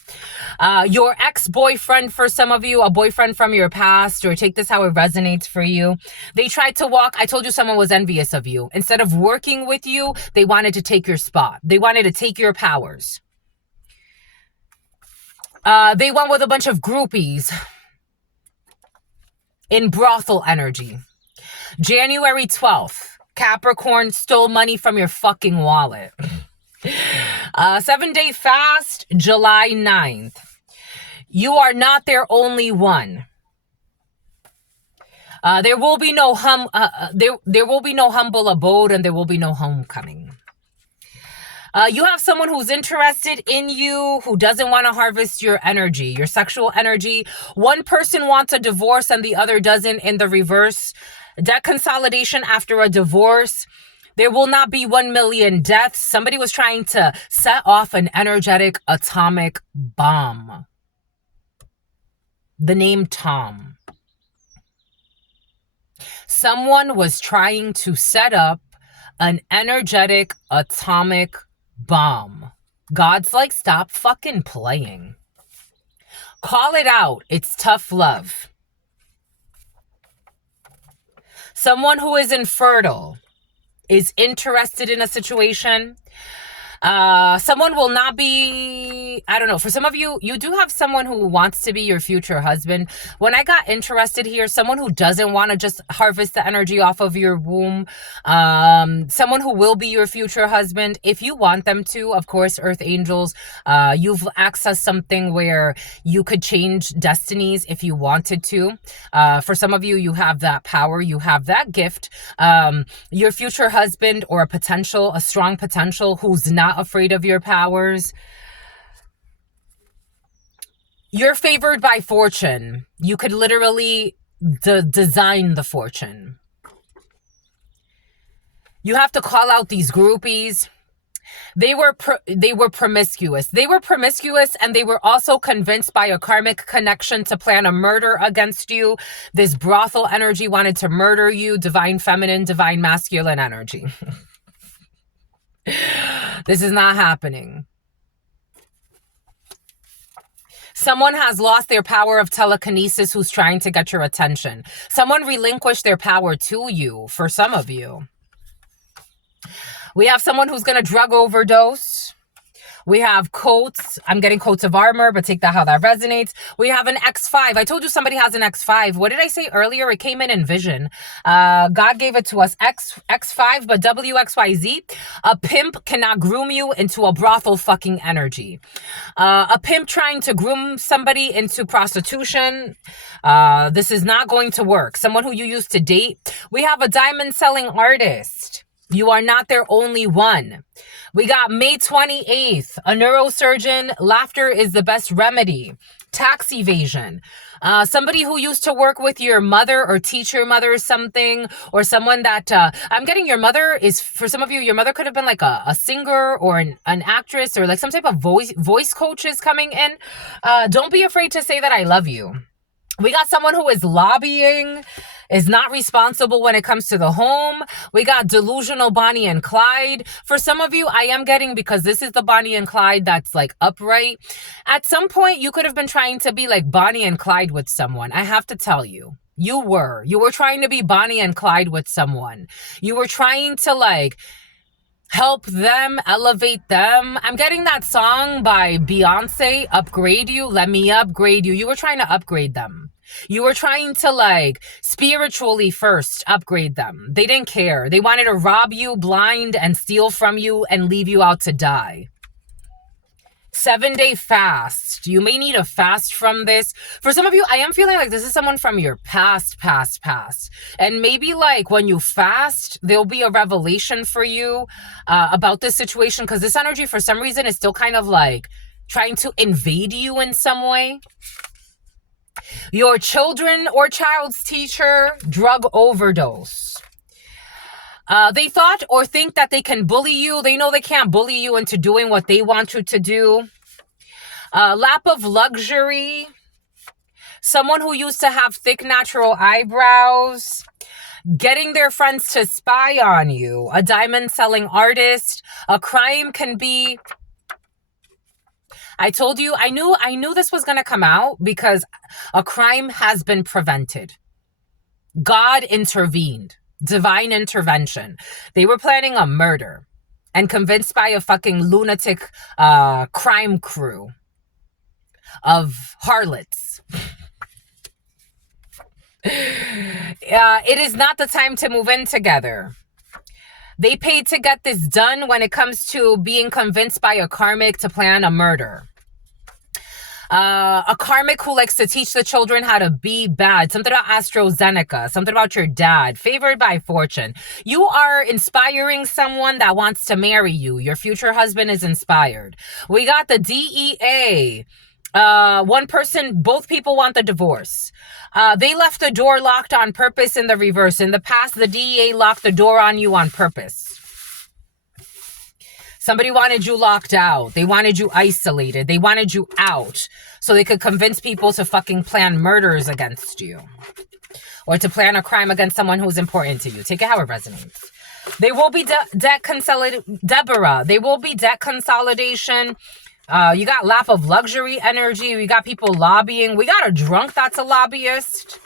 Your ex-boyfriend, for some of you, a boyfriend from your past, or take this how it resonates for you. They tried to walk. I told you someone was envious of you. Instead of working with you, they wanted to take your spot. They wanted to take your powers. They went with a bunch of groupies in brothel energy. January 12th, Capricorn stole money from your fucking wallet. 7-day fast, July 9th. You are not their only one. There will be no there will be no humble abode, and there will be no homecoming. You have someone who's interested in you, who doesn't want to harvest your energy, your sexual energy. One person wants a divorce and the other doesn't, in the reverse. Debt consolidation after a divorce. There will not be 1 million deaths. Somebody was trying to set off an energetic atomic bomb. The name Tom. Someone was trying to set up an energetic atomic bomb. God's like, stop fucking playing. Call it out. It's tough love. Someone who is infertile is interested in a situation. Someone will not be maybe, I don't know, for some of you, you do have someone who wants to be your future husband. When I got interested here, someone who doesn't want to just harvest the energy off of your womb, someone who will be your future husband. If you want them to, of course, earth angels, you've accessed something where you could change destinies if you wanted to. For some of you, you have that power, you have that gift. Your future husband, or a strong potential who's not afraid of your powers. You're favored by fortune. You could literally design the fortune. You have to call out these groupies. They were promiscuous. They were promiscuous, and they were also convinced by a karmic connection to plan a murder against you. This brothel energy wanted to murder you. Divine feminine, divine masculine energy. This is not happening. Someone has lost their power of telekinesis who's trying to get your attention. Someone relinquished their power to you, for some of you. We have someone who's going to drug overdose. We have coats. I'm getting coats of armor, but take that how that resonates. We have an X5. I told you somebody has an X5. What did I say earlier? It came in vision. God gave it to us. X5, but WXYZ. A pimp cannot groom you into a brothel fucking energy. A pimp trying to groom somebody into prostitution. This is not going to work. Someone who you used to date. We have a diamond selling artist. You are not their only one. We got May 28th, a neurosurgeon. Laughter is the best remedy. Tax evasion. Somebody who used to work with your mother or teach your mother something, or someone that, I'm getting your mother is, for some of you, your mother could have been like a singer or an actress, or like some type of voice coach is coming in. Don't be afraid to say that I love you. We got someone who is lobbying, is not responsible when it comes to the home. We got delusional Bonnie and Clyde. For some of you, I am getting, because this is the Bonnie and Clyde that's like upright. At some point, you could have been trying to be like Bonnie and Clyde with someone. I have to tell you, you were trying to be Bonnie and Clyde with someone. You were trying to like help them, elevate them. I'm getting that song by Beyonce, Upgrade You, Let Me Upgrade You. You were trying to upgrade them. You were trying to like spiritually first upgrade them. They didn't care. They wanted to rob you blind and steal from you and leave you out to die. 7-day fast. You may need a fast from this. For some of you, I am feeling like this is someone from your past. And maybe like when you fast, there'll be a revelation for you about this situation, because this energy for some reason is still kind of like trying to invade you in some way. Your children or child's teacher, drug overdose. They thought or think that they can bully you. They know they can't bully you into doing what they want you to do. Lap of luxury. Someone who used to have thick natural eyebrows. Getting their friends to spy on you. A diamond selling artist. A crime can be... I told you, I knew this was going to come out, because a crime has been prevented. God intervened. Divine intervention. They were planning a murder and convinced by a fucking lunatic crime crew of harlots. It is not the time to move in together. They paid to get this done when it comes to being convinced by a karmic to plan a murder. A karmic who likes to teach the children how to be bad. Something about AstraZeneca. Something about your dad. Favored by fortune. You are inspiring someone that wants to marry you. Your future husband is inspired. We got the DEA. One person, both people want the divorce. They left the door locked on purpose in the reverse. In the past, the DEA locked the door on you on purpose. Somebody wanted you locked out. They wanted you isolated. They wanted you out so they could convince people to fucking plan murders against you, or to plan a crime against someone who's important to you. Take it how it resonates. There will be debt consolidation. Deborah, there will be debt consolidation. You got lap of luxury energy. We got people lobbying. We got a drunk that's a lobbyist.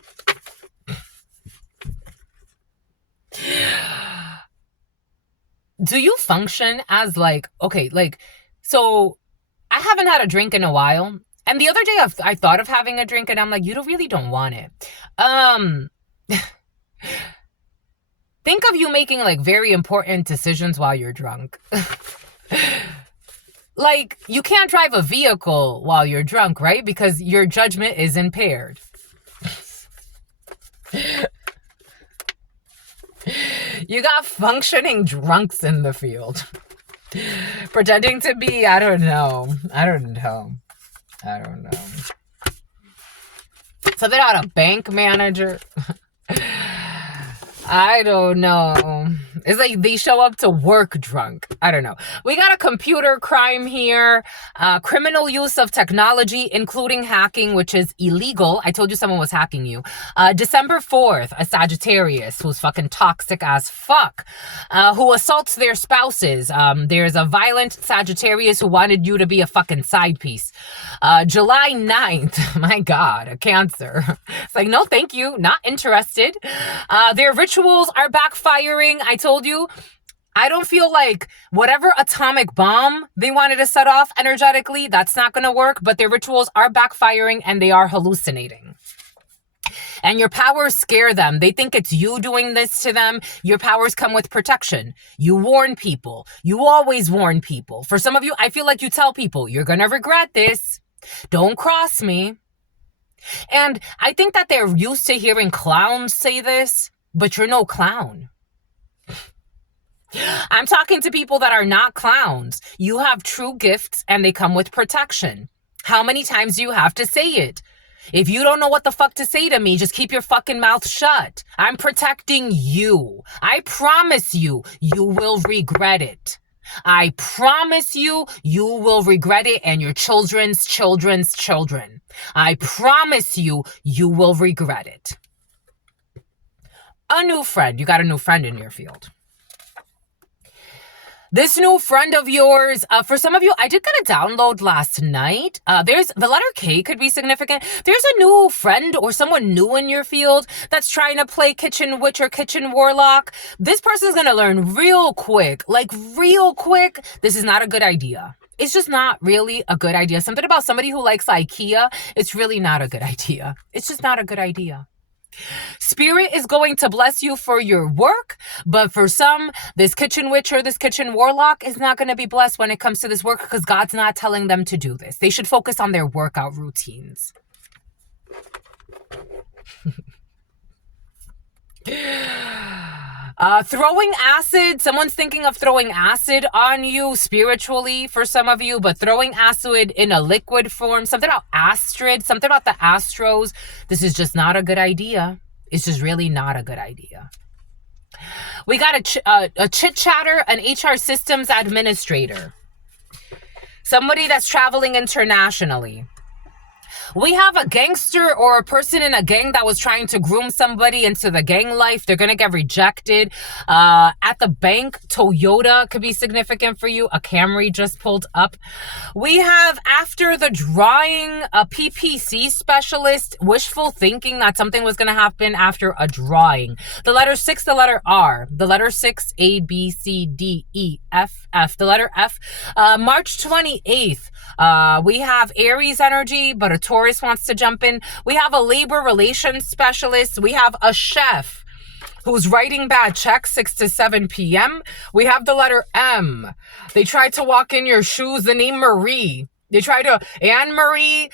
Do you function as like, okay, like, so I haven't had a drink in a while. And the other day I thought of having a drink and I'm like, you really don't want it. Think of you making like very important decisions while you're drunk. Like, you can't drive a vehicle while you're drunk, right? Because your judgment is impaired. You got functioning drunks in the field. Pretending to be, I don't know. Something about a bank manager. I don't know. It's like they show up to work drunk. I don't know. We got a computer crime here. Criminal use of technology, including hacking, which is illegal. I told you someone was hacking you. December 4th, a Sagittarius who's fucking toxic as fuck, who assaults their spouses. There's a violent Sagittarius who wanted you to be a fucking side piece. July 9th, my God, a Cancer. It's like, no, thank you. Not interested. Their rituals are backfiring. I told you, I don't feel like whatever atomic bomb they wanted to set off energetically, that's not going to work, but their rituals are backfiring and they are hallucinating. And your powers scare them. They think it's you doing this to them. Your powers come with protection. You warn people. You always warn people. For some of you, I feel like you tell people, you're going to regret this. Don't cross me. And I think that they're used to hearing clowns say this, but you're no clown. I'm talking to people that are not clowns. You have true gifts and they come with protection. How many times do you have to say it? If you don't know what the fuck to say to me, just keep your fucking mouth shut. I'm protecting you. I promise you, you will regret it. I promise you, you will regret it and your children's children's children. I promise you, you will regret it. A new friend. You got a new friend in your field. This new friend of yours, for some of you, I did get a download last night. There's the letter K could be significant. There's a new friend or someone new in your field that's trying to play kitchen witch or kitchen warlock. This person's going to learn real quick, this is not a good idea. It's just not really a good idea. Something about somebody who likes IKEA, it's really not a good idea. It's just not a good idea. Spirit is going to bless you for your work, but for some, this kitchen witch or this kitchen warlock is not going to be blessed when it comes to this work because God's not telling them to do this. They should focus on their workout routines. Throwing acid. Someone's thinking of throwing acid on you spiritually for some of you, but throwing acid in a liquid form. Something about Astrid, something about the Astros. This is just not a good idea. It's just really not a good idea. We got a chit-chatter, an HR systems administrator. Somebody that's traveling internationally. We have a gangster or a person in a gang that was trying to groom somebody into the gang life. They're going to get rejected. At the bank, Toyota could be significant for you. A Camry just pulled up. We have, after the drawing, a PPC specialist, wishful thinking that something was going to happen after a drawing. The letter 6, the letter R. The letter 6, A, B, C, D, E, F, F. The letter F. March 28th. We have Aries energy, but a Taurus wants to jump in. We have a labor relations specialist. We have a chef who's writing bad checks 6 to 7 p.m. We have the letter M. They tried to walk in your shoes. The name Marie. They tried to Anne Marie,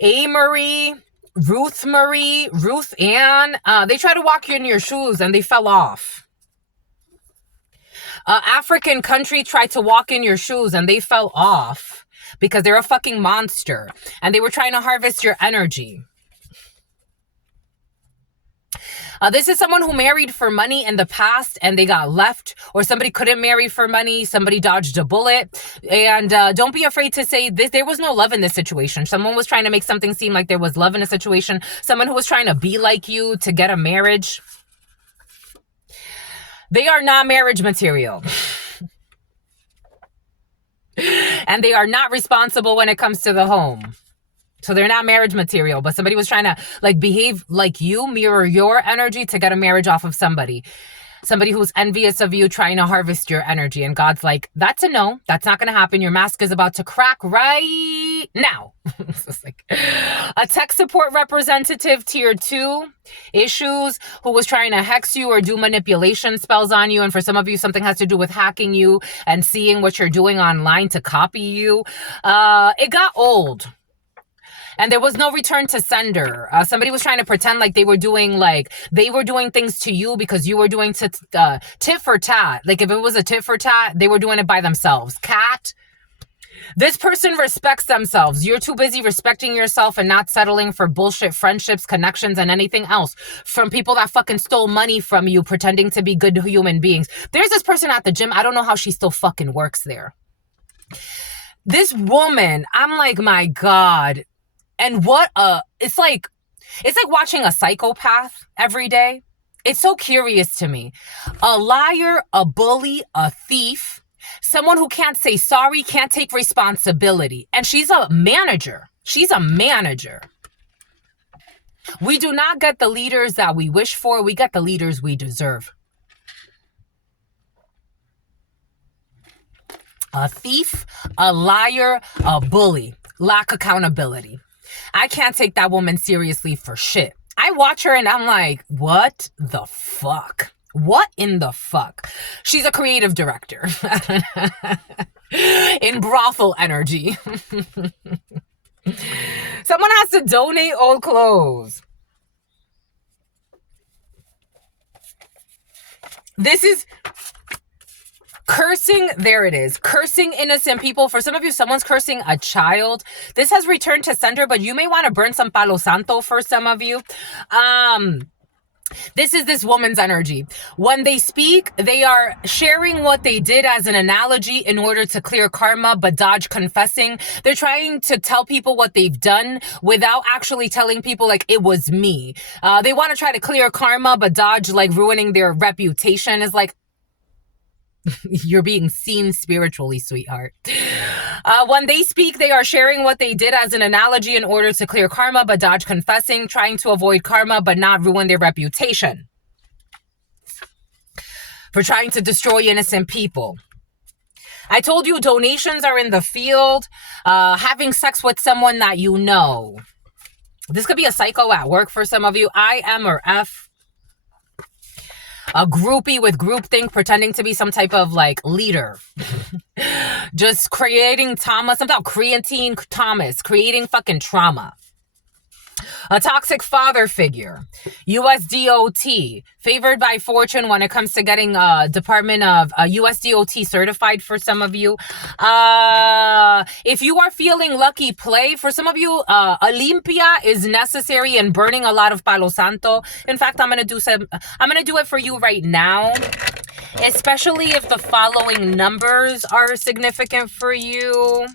A Marie, Ruth Marie, Ruth Ann. They tried to walk you in your shoes and they fell off. African country tried to walk in your shoes and they fell off. Because they're a fucking monster. And they were trying to harvest your energy. This is someone who married for money in the past and they got left. Or somebody couldn't marry for money. Somebody dodged a bullet. And don't be afraid to say this. There was no love in this situation. Someone was trying to make something seem like there was love in a situation. Someone who was trying to be like you to get a marriage. They are not marriage material. And they are not responsible when it comes to the home. So they're not marriage material, but somebody was trying to like behave like you, mirror your energy to get a marriage off of somebody. Somebody who's envious of you, trying to harvest your energy. And God's like, that's a no. That's not going to happen. Your mask is about to crack right now. It's like a tech support representative, tier 2 issues, who was trying to hex you or do manipulation spells on you. And for some of you, something has to do with hacking you and seeing what you're doing online to copy you. It got old. And there was no return to sender. Somebody was trying to pretend like they were doing things to you because you were doing tit for tat. Like if it was a tit for tat, they were doing it by themselves. Cat. This person respects themselves. You're too busy respecting yourself and not settling for bullshit friendships, connections, and anything else from people that fucking stole money from you, pretending to be good human beings. There's this person at the gym. I don't know how she still fucking works there. This woman, I'm like, my God. And it's like watching a psychopath every day. It's so curious to me. A liar, a bully, a thief, someone who can't say sorry, can't take responsibility. And she's a manager. She's a manager. We do not get the leaders that we wish for. We get the leaders we deserve. A thief, a liar, a bully. Lack accountability. I can't take that woman seriously for shit. I watch her and I'm like, what the fuck? What in the fuck? She's a creative director in brothel energy. Someone has to donate old clothes. This is cursing. There it is. Cursing innocent people. For some of you, someone's cursing a child. This has returned to sender, but you may want to burn some Palo Santo for some of you. This is this woman's energy. When they speak, they are sharing what they did as an analogy in order to clear karma, but dodge confessing. They're trying to tell people what they've done without actually telling people, like, it was me. They want to try to clear karma, but dodge, like, ruining their reputation. Is like, you're being seen spiritually, sweetheart. When they speak, they are sharing what they did as an analogy in order to clear karma, but dodge confessing, trying to avoid karma, but not ruin their reputation. For trying to destroy innocent people. I told you donations are in the field. Having sex with someone that you know. This could be a psycho at work for some of you. I, M, or F. A groupie with groupthink, pretending to be some type of, like, leader. Just creating trauma. Sometimes creatine Thomas. Creating fucking trauma. A toxic father figure. USDOT. Favored by fortune when it comes to getting Department of USDOT certified for some of you. If you are feeling lucky, play. For some of you, Olympia is necessary in burning a lot of Palo Santo. In fact, I'm going to do it for you right now. Especially if the following numbers are significant for you.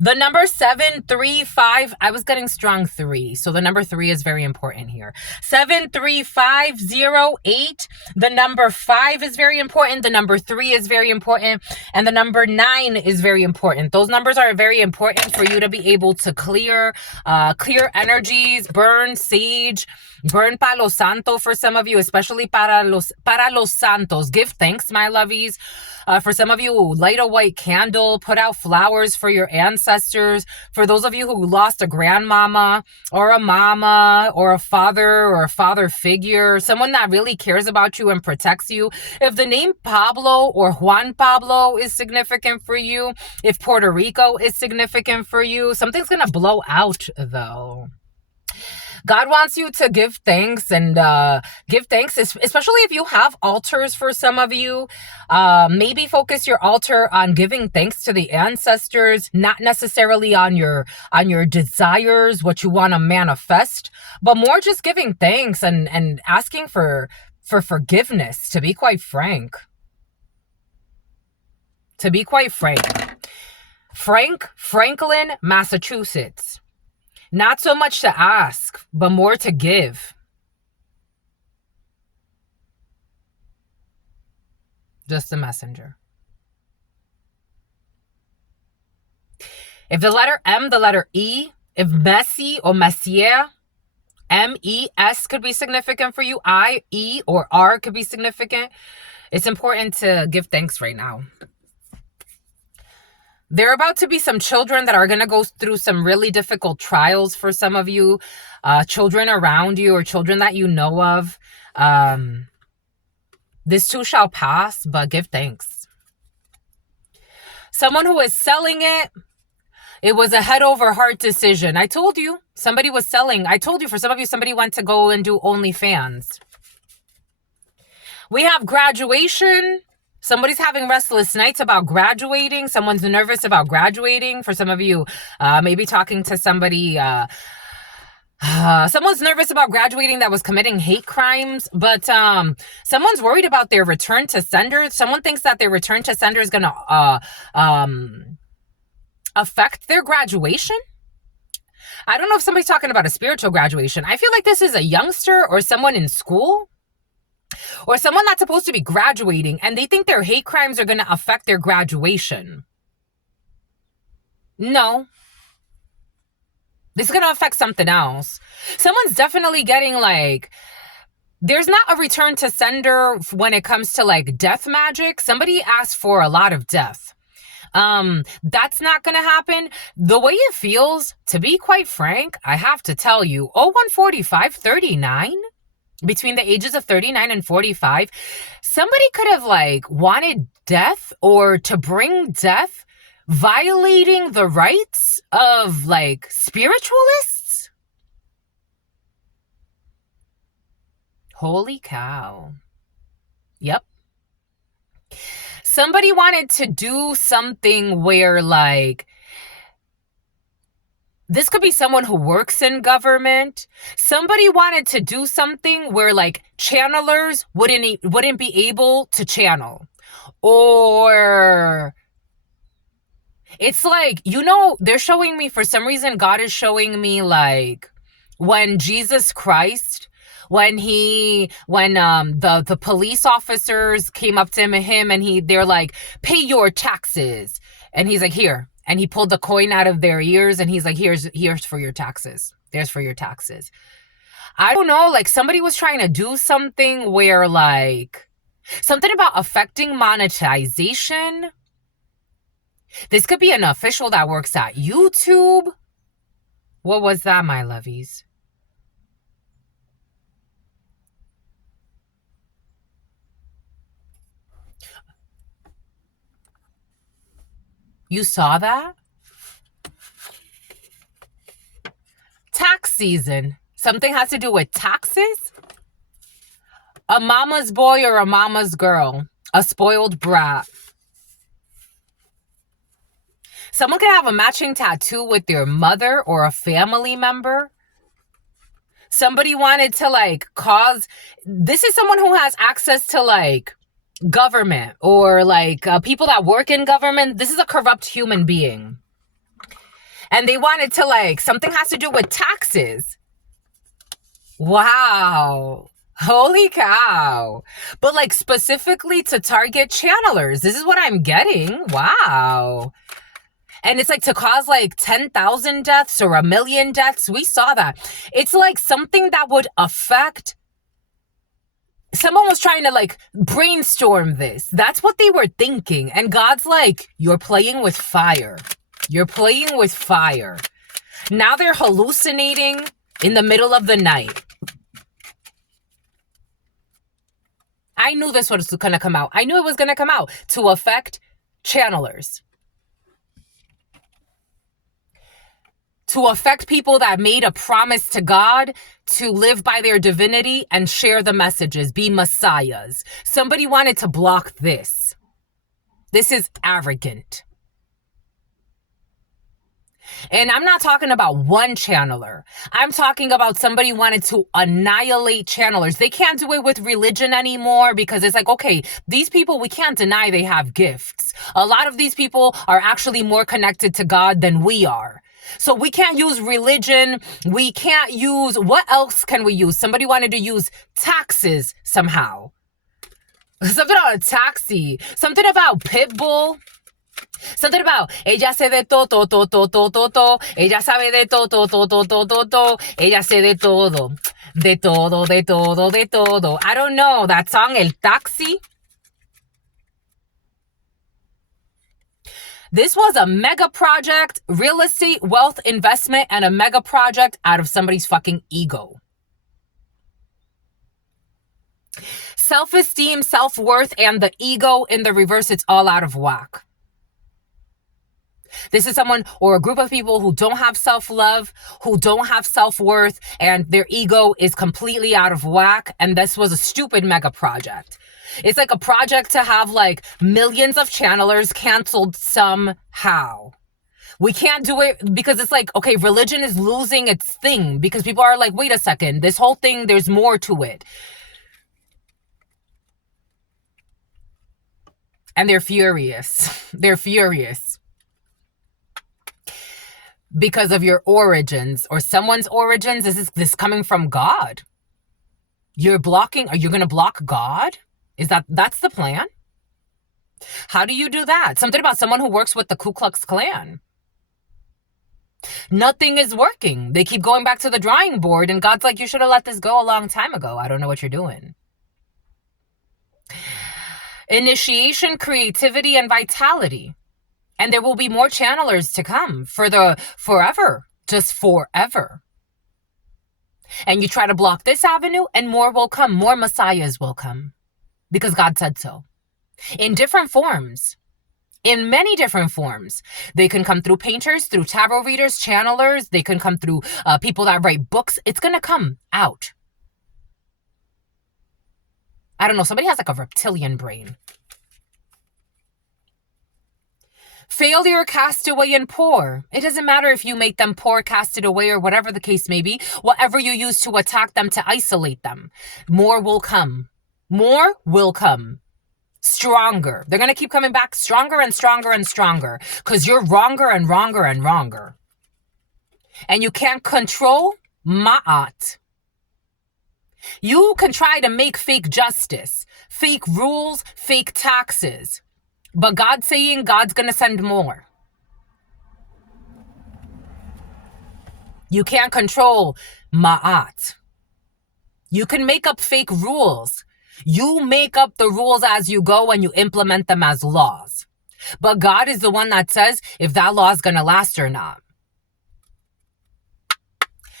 The number 735, I was getting strong 3. So the number 3 is very important here. 73508. The number 5 is very important. The number 3 is very important. And the number 9 is very important. Those numbers are very important for you to be able to clear energies, burn sage, burn Palo Santo for some of you, especially para los santos. Give thanks, my lovies. For some of you, light a white candle, put out flowers for your ancestors. For those of you who lost a grandmama or a mama or a father figure, someone that really cares about you and protects you. If the name Pablo or Juan Pablo is significant for you, if Puerto Rico is significant for you, something's going to blow out though. God wants you to give thanks and give thanks, especially if you have altars for some of you. Maybe focus your altar on giving thanks to the ancestors, not necessarily on your desires, what you want to manifest, but more just giving thanks and asking for forgiveness, to be quite frank. Franklin, Massachusetts. Not so much to ask, but more to give. Just a messenger. If the letter M, the letter E, if Messi or Messier, M-E-S could be significant for you. I-E or R could be significant. It's important to give thanks right now. There are about to be some children that are going to go through some really difficult trials for some of you. Children around you or children that you know of. This too shall pass, but give thanks. Someone who is selling it, it was a head over heart decision. I told you somebody was selling. I told you for some of you, somebody went to go and do OnlyFans. We have graduation. Somebody's having restless nights about graduating. Someone's nervous about graduating. For some of you, maybe talking to somebody, someone's nervous about graduating that was committing hate crimes, but someone's worried about their return to sender. Someone thinks that their return to sender is going to affect their graduation. I don't know if somebody's talking about a spiritual graduation. I feel like this is a youngster or someone in school or someone that's supposed to be graduating and they think their hate crimes are going to affect their graduation. No. This is going to affect something else. Someone's definitely getting like, there's not a return to sender when it comes to like death magic. Somebody asked for a lot of death. That's not going to happen. The way it feels, to be quite frank, I have to tell you, 0145, 39, between the ages of 39 and 45, somebody could have like wanted death or to bring death, violating the rights of like spiritualists. Holy cow. Yep. Somebody wanted to do something where like, this could be someone who works in government. Somebody wanted to do something where like channelers wouldn't be able to channel. Or it's like, you know, they're showing me, for some reason, God is showing me like when Jesus Christ, when the police officers came up to him and they're like, pay your taxes. And he's like, here. And he pulled the coin out of their ears and he's like, here's for your taxes. There's for your taxes. I don't know, like somebody was trying to do something where like, something about affecting monetization. This could be an official that works at YouTube. What was that, my lovies? You saw that? Tax season. Something has to do with taxes? A mama's boy or a mama's girl. A spoiled brat. Someone can have a matching tattoo with their mother or a family member. Somebody wanted to like this is someone who has access to like government or like people that work in government. This is a corrupt human being. And they wanted to like, something has to do with taxes. Wow. Holy cow. But like specifically to target channelers. This is what I'm getting. Wow. And it's like to cause like 10,000 deaths or 1 million deaths. We saw that. It's like something that would affect. Someone was trying to like brainstorm this. That's what they were thinking. And God's like, you're playing with fire. You're playing with fire. Now they're hallucinating in the middle of the night. I knew this was going to come out. I knew it was going to come out to affect channelers. To affect people that made a promise to God to live by their divinity and share the messages, be messiahs. Somebody wanted to block this. This is arrogant. And I'm not talking about one channeler. I'm talking about somebody wanted to annihilate channelers. They can't do it with religion anymore because it's like, okay, these people, we can't deny they have gifts. A lot of these people are actually more connected to God than we are. So we can't use religion. We can't use, what else can we use? Somebody wanted to use taxes somehow. Something about a taxi. Something about Pitbull. Something about ella se de todo, todo, todo, todo, todo. Ella sabe de todo, todo, todo, todo, todo. Ella se de todo. De todo, de todo, de todo. I don't know. That song, El Taxi. This was a mega project, real estate, wealth, investment, and a mega project out of somebody's fucking ego. Self-esteem, self-worth, and the ego in the reverse, it's all out of whack. This is someone or a group of people who don't have self-love, who don't have self-worth, and their ego is completely out of whack. And this was a stupid mega project. It's like a project to have like millions of channelers canceled somehow. We can't do it because it's like, okay, religion is losing its thing because people are like, wait a second, this whole thing, there's more to it. And they're furious. They're furious. Because of your origins or someone's origins. Is this coming from God? You're blocking, are you going to block God? That's the plan? How do you do that? Something about someone who works with the Ku Klux Klan. Nothing is working. They keep going back to the drawing board and God's like, you should have let this go a long time ago. I don't know what you're doing. Initiation, creativity, and vitality. And there will be more channelers to come for the forever, just forever. And you try to block this avenue and more will come. More messiahs will come because God said so. In different forms. In many different forms. They can come through painters, through tarot readers, channelers. They can come through people that write books. It's going to come out. I don't know. Somebody has like a reptilian brain. Failure, castaway, and poor. It doesn't matter if you make them poor, casted away, or whatever the case may be. Whatever you use to attack them, to isolate them. More will come. More will come. Stronger. They're going to keep coming back stronger and stronger and stronger. Because you're wronger and wronger and wronger. And you can't control ma'at. You can try to make fake justice, fake rules, fake taxes. But God's saying God's going to send more. You can't control ma'at. You can make up fake rules. You make up the rules as you go and you implement them as laws. But God is the one that says if that law is going to last or not.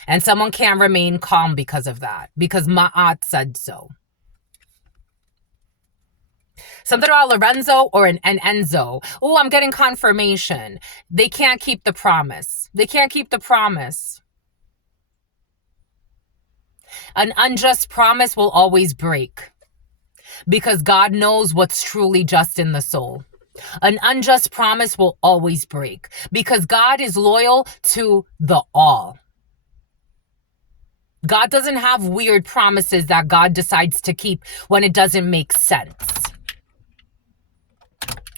And someone can't remain calm because of that. Because ma'at said so. Something about Lorenzo or an Enzo. Oh, I'm getting confirmation. They can't keep the promise. They can't keep the promise. An unjust promise will always break. Because God knows what's truly just in the soul. An unjust promise will always break. Because God is loyal to the all. God doesn't have weird promises that God decides to keep when it doesn't make sense.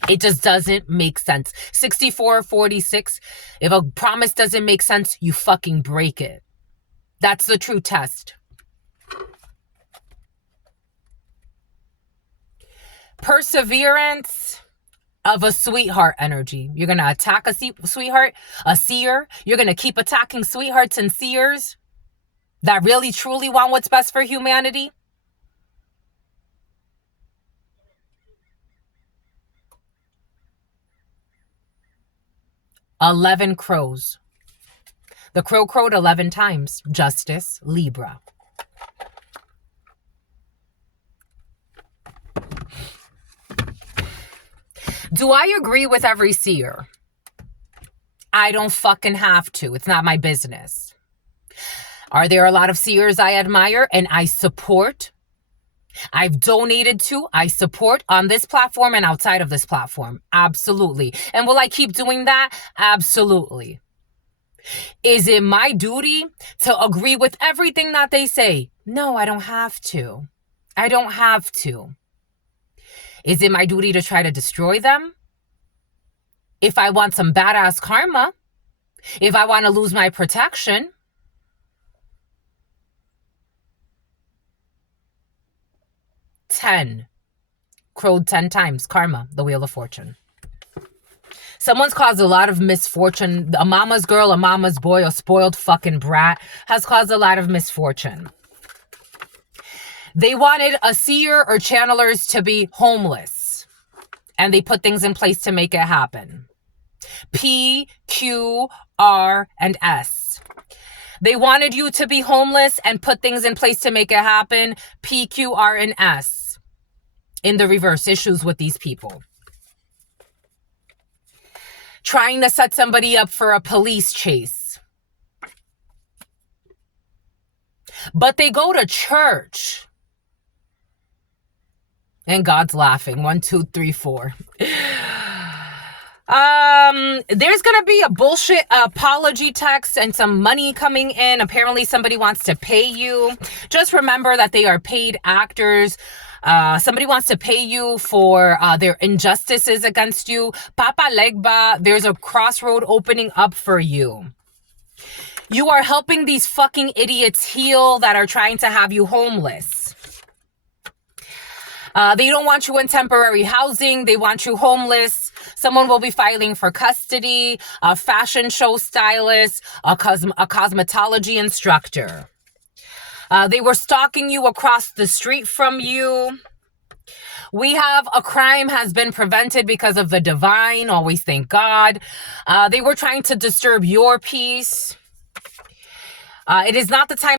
It just doesn't make sense. 64:46. If a promise doesn't make sense, you fucking break it. That's the true test. Perseverance of a sweetheart energy. You're going to attack a sweetheart, a seer. You're going to keep attacking sweethearts and seers that really truly want what's best for humanity. "11 crows. The crow crowed 11 times. Justice, Libra. Do I agree with every seer? I don't fucking have to. It's not my business. Are there a lot of seers I admire and I support? I've donated to, I support on this platform and outside of this platform. Absolutely. And will I keep doing that? Absolutely. Is it my duty to agree with everything that they say? No, I don't have to. I don't have to. Is it my duty to try to destroy them? If I want some badass karma, if I want to lose my protection, crowed 10 times, karma, the wheel of fortune. Someone's caused a lot of misfortune. A mama's girl, a mama's boy, a spoiled fucking brat has caused a lot of misfortune. They wanted a seer or channelers to be homeless, and they put things in place to make it happen. P, Q, R, and S. They wanted you to be homeless and put things in place to make it happen. P, Q, R, and S. In the reverse, issues with these people. Trying to set somebody up for a police chase. But they go to church. And God's laughing. 1, 2, 3, 4. There's gonna be a bullshit apology text and some money coming in. Apparently somebody wants to pay you. Just remember that they are paid actors. Somebody wants to pay you for their injustices against you. Papa Legba, there's a crossroad opening up for you. You are helping these fucking idiots heal that are trying to have you homeless. They don't want you in temporary housing. They want you homeless. Someone will be filing for custody, a fashion show stylist, a cosmetology instructor. They were stalking you across the street from you. We have a crime has been prevented because of the divine. Always thank God. They were trying to disturb your peace. It is not the time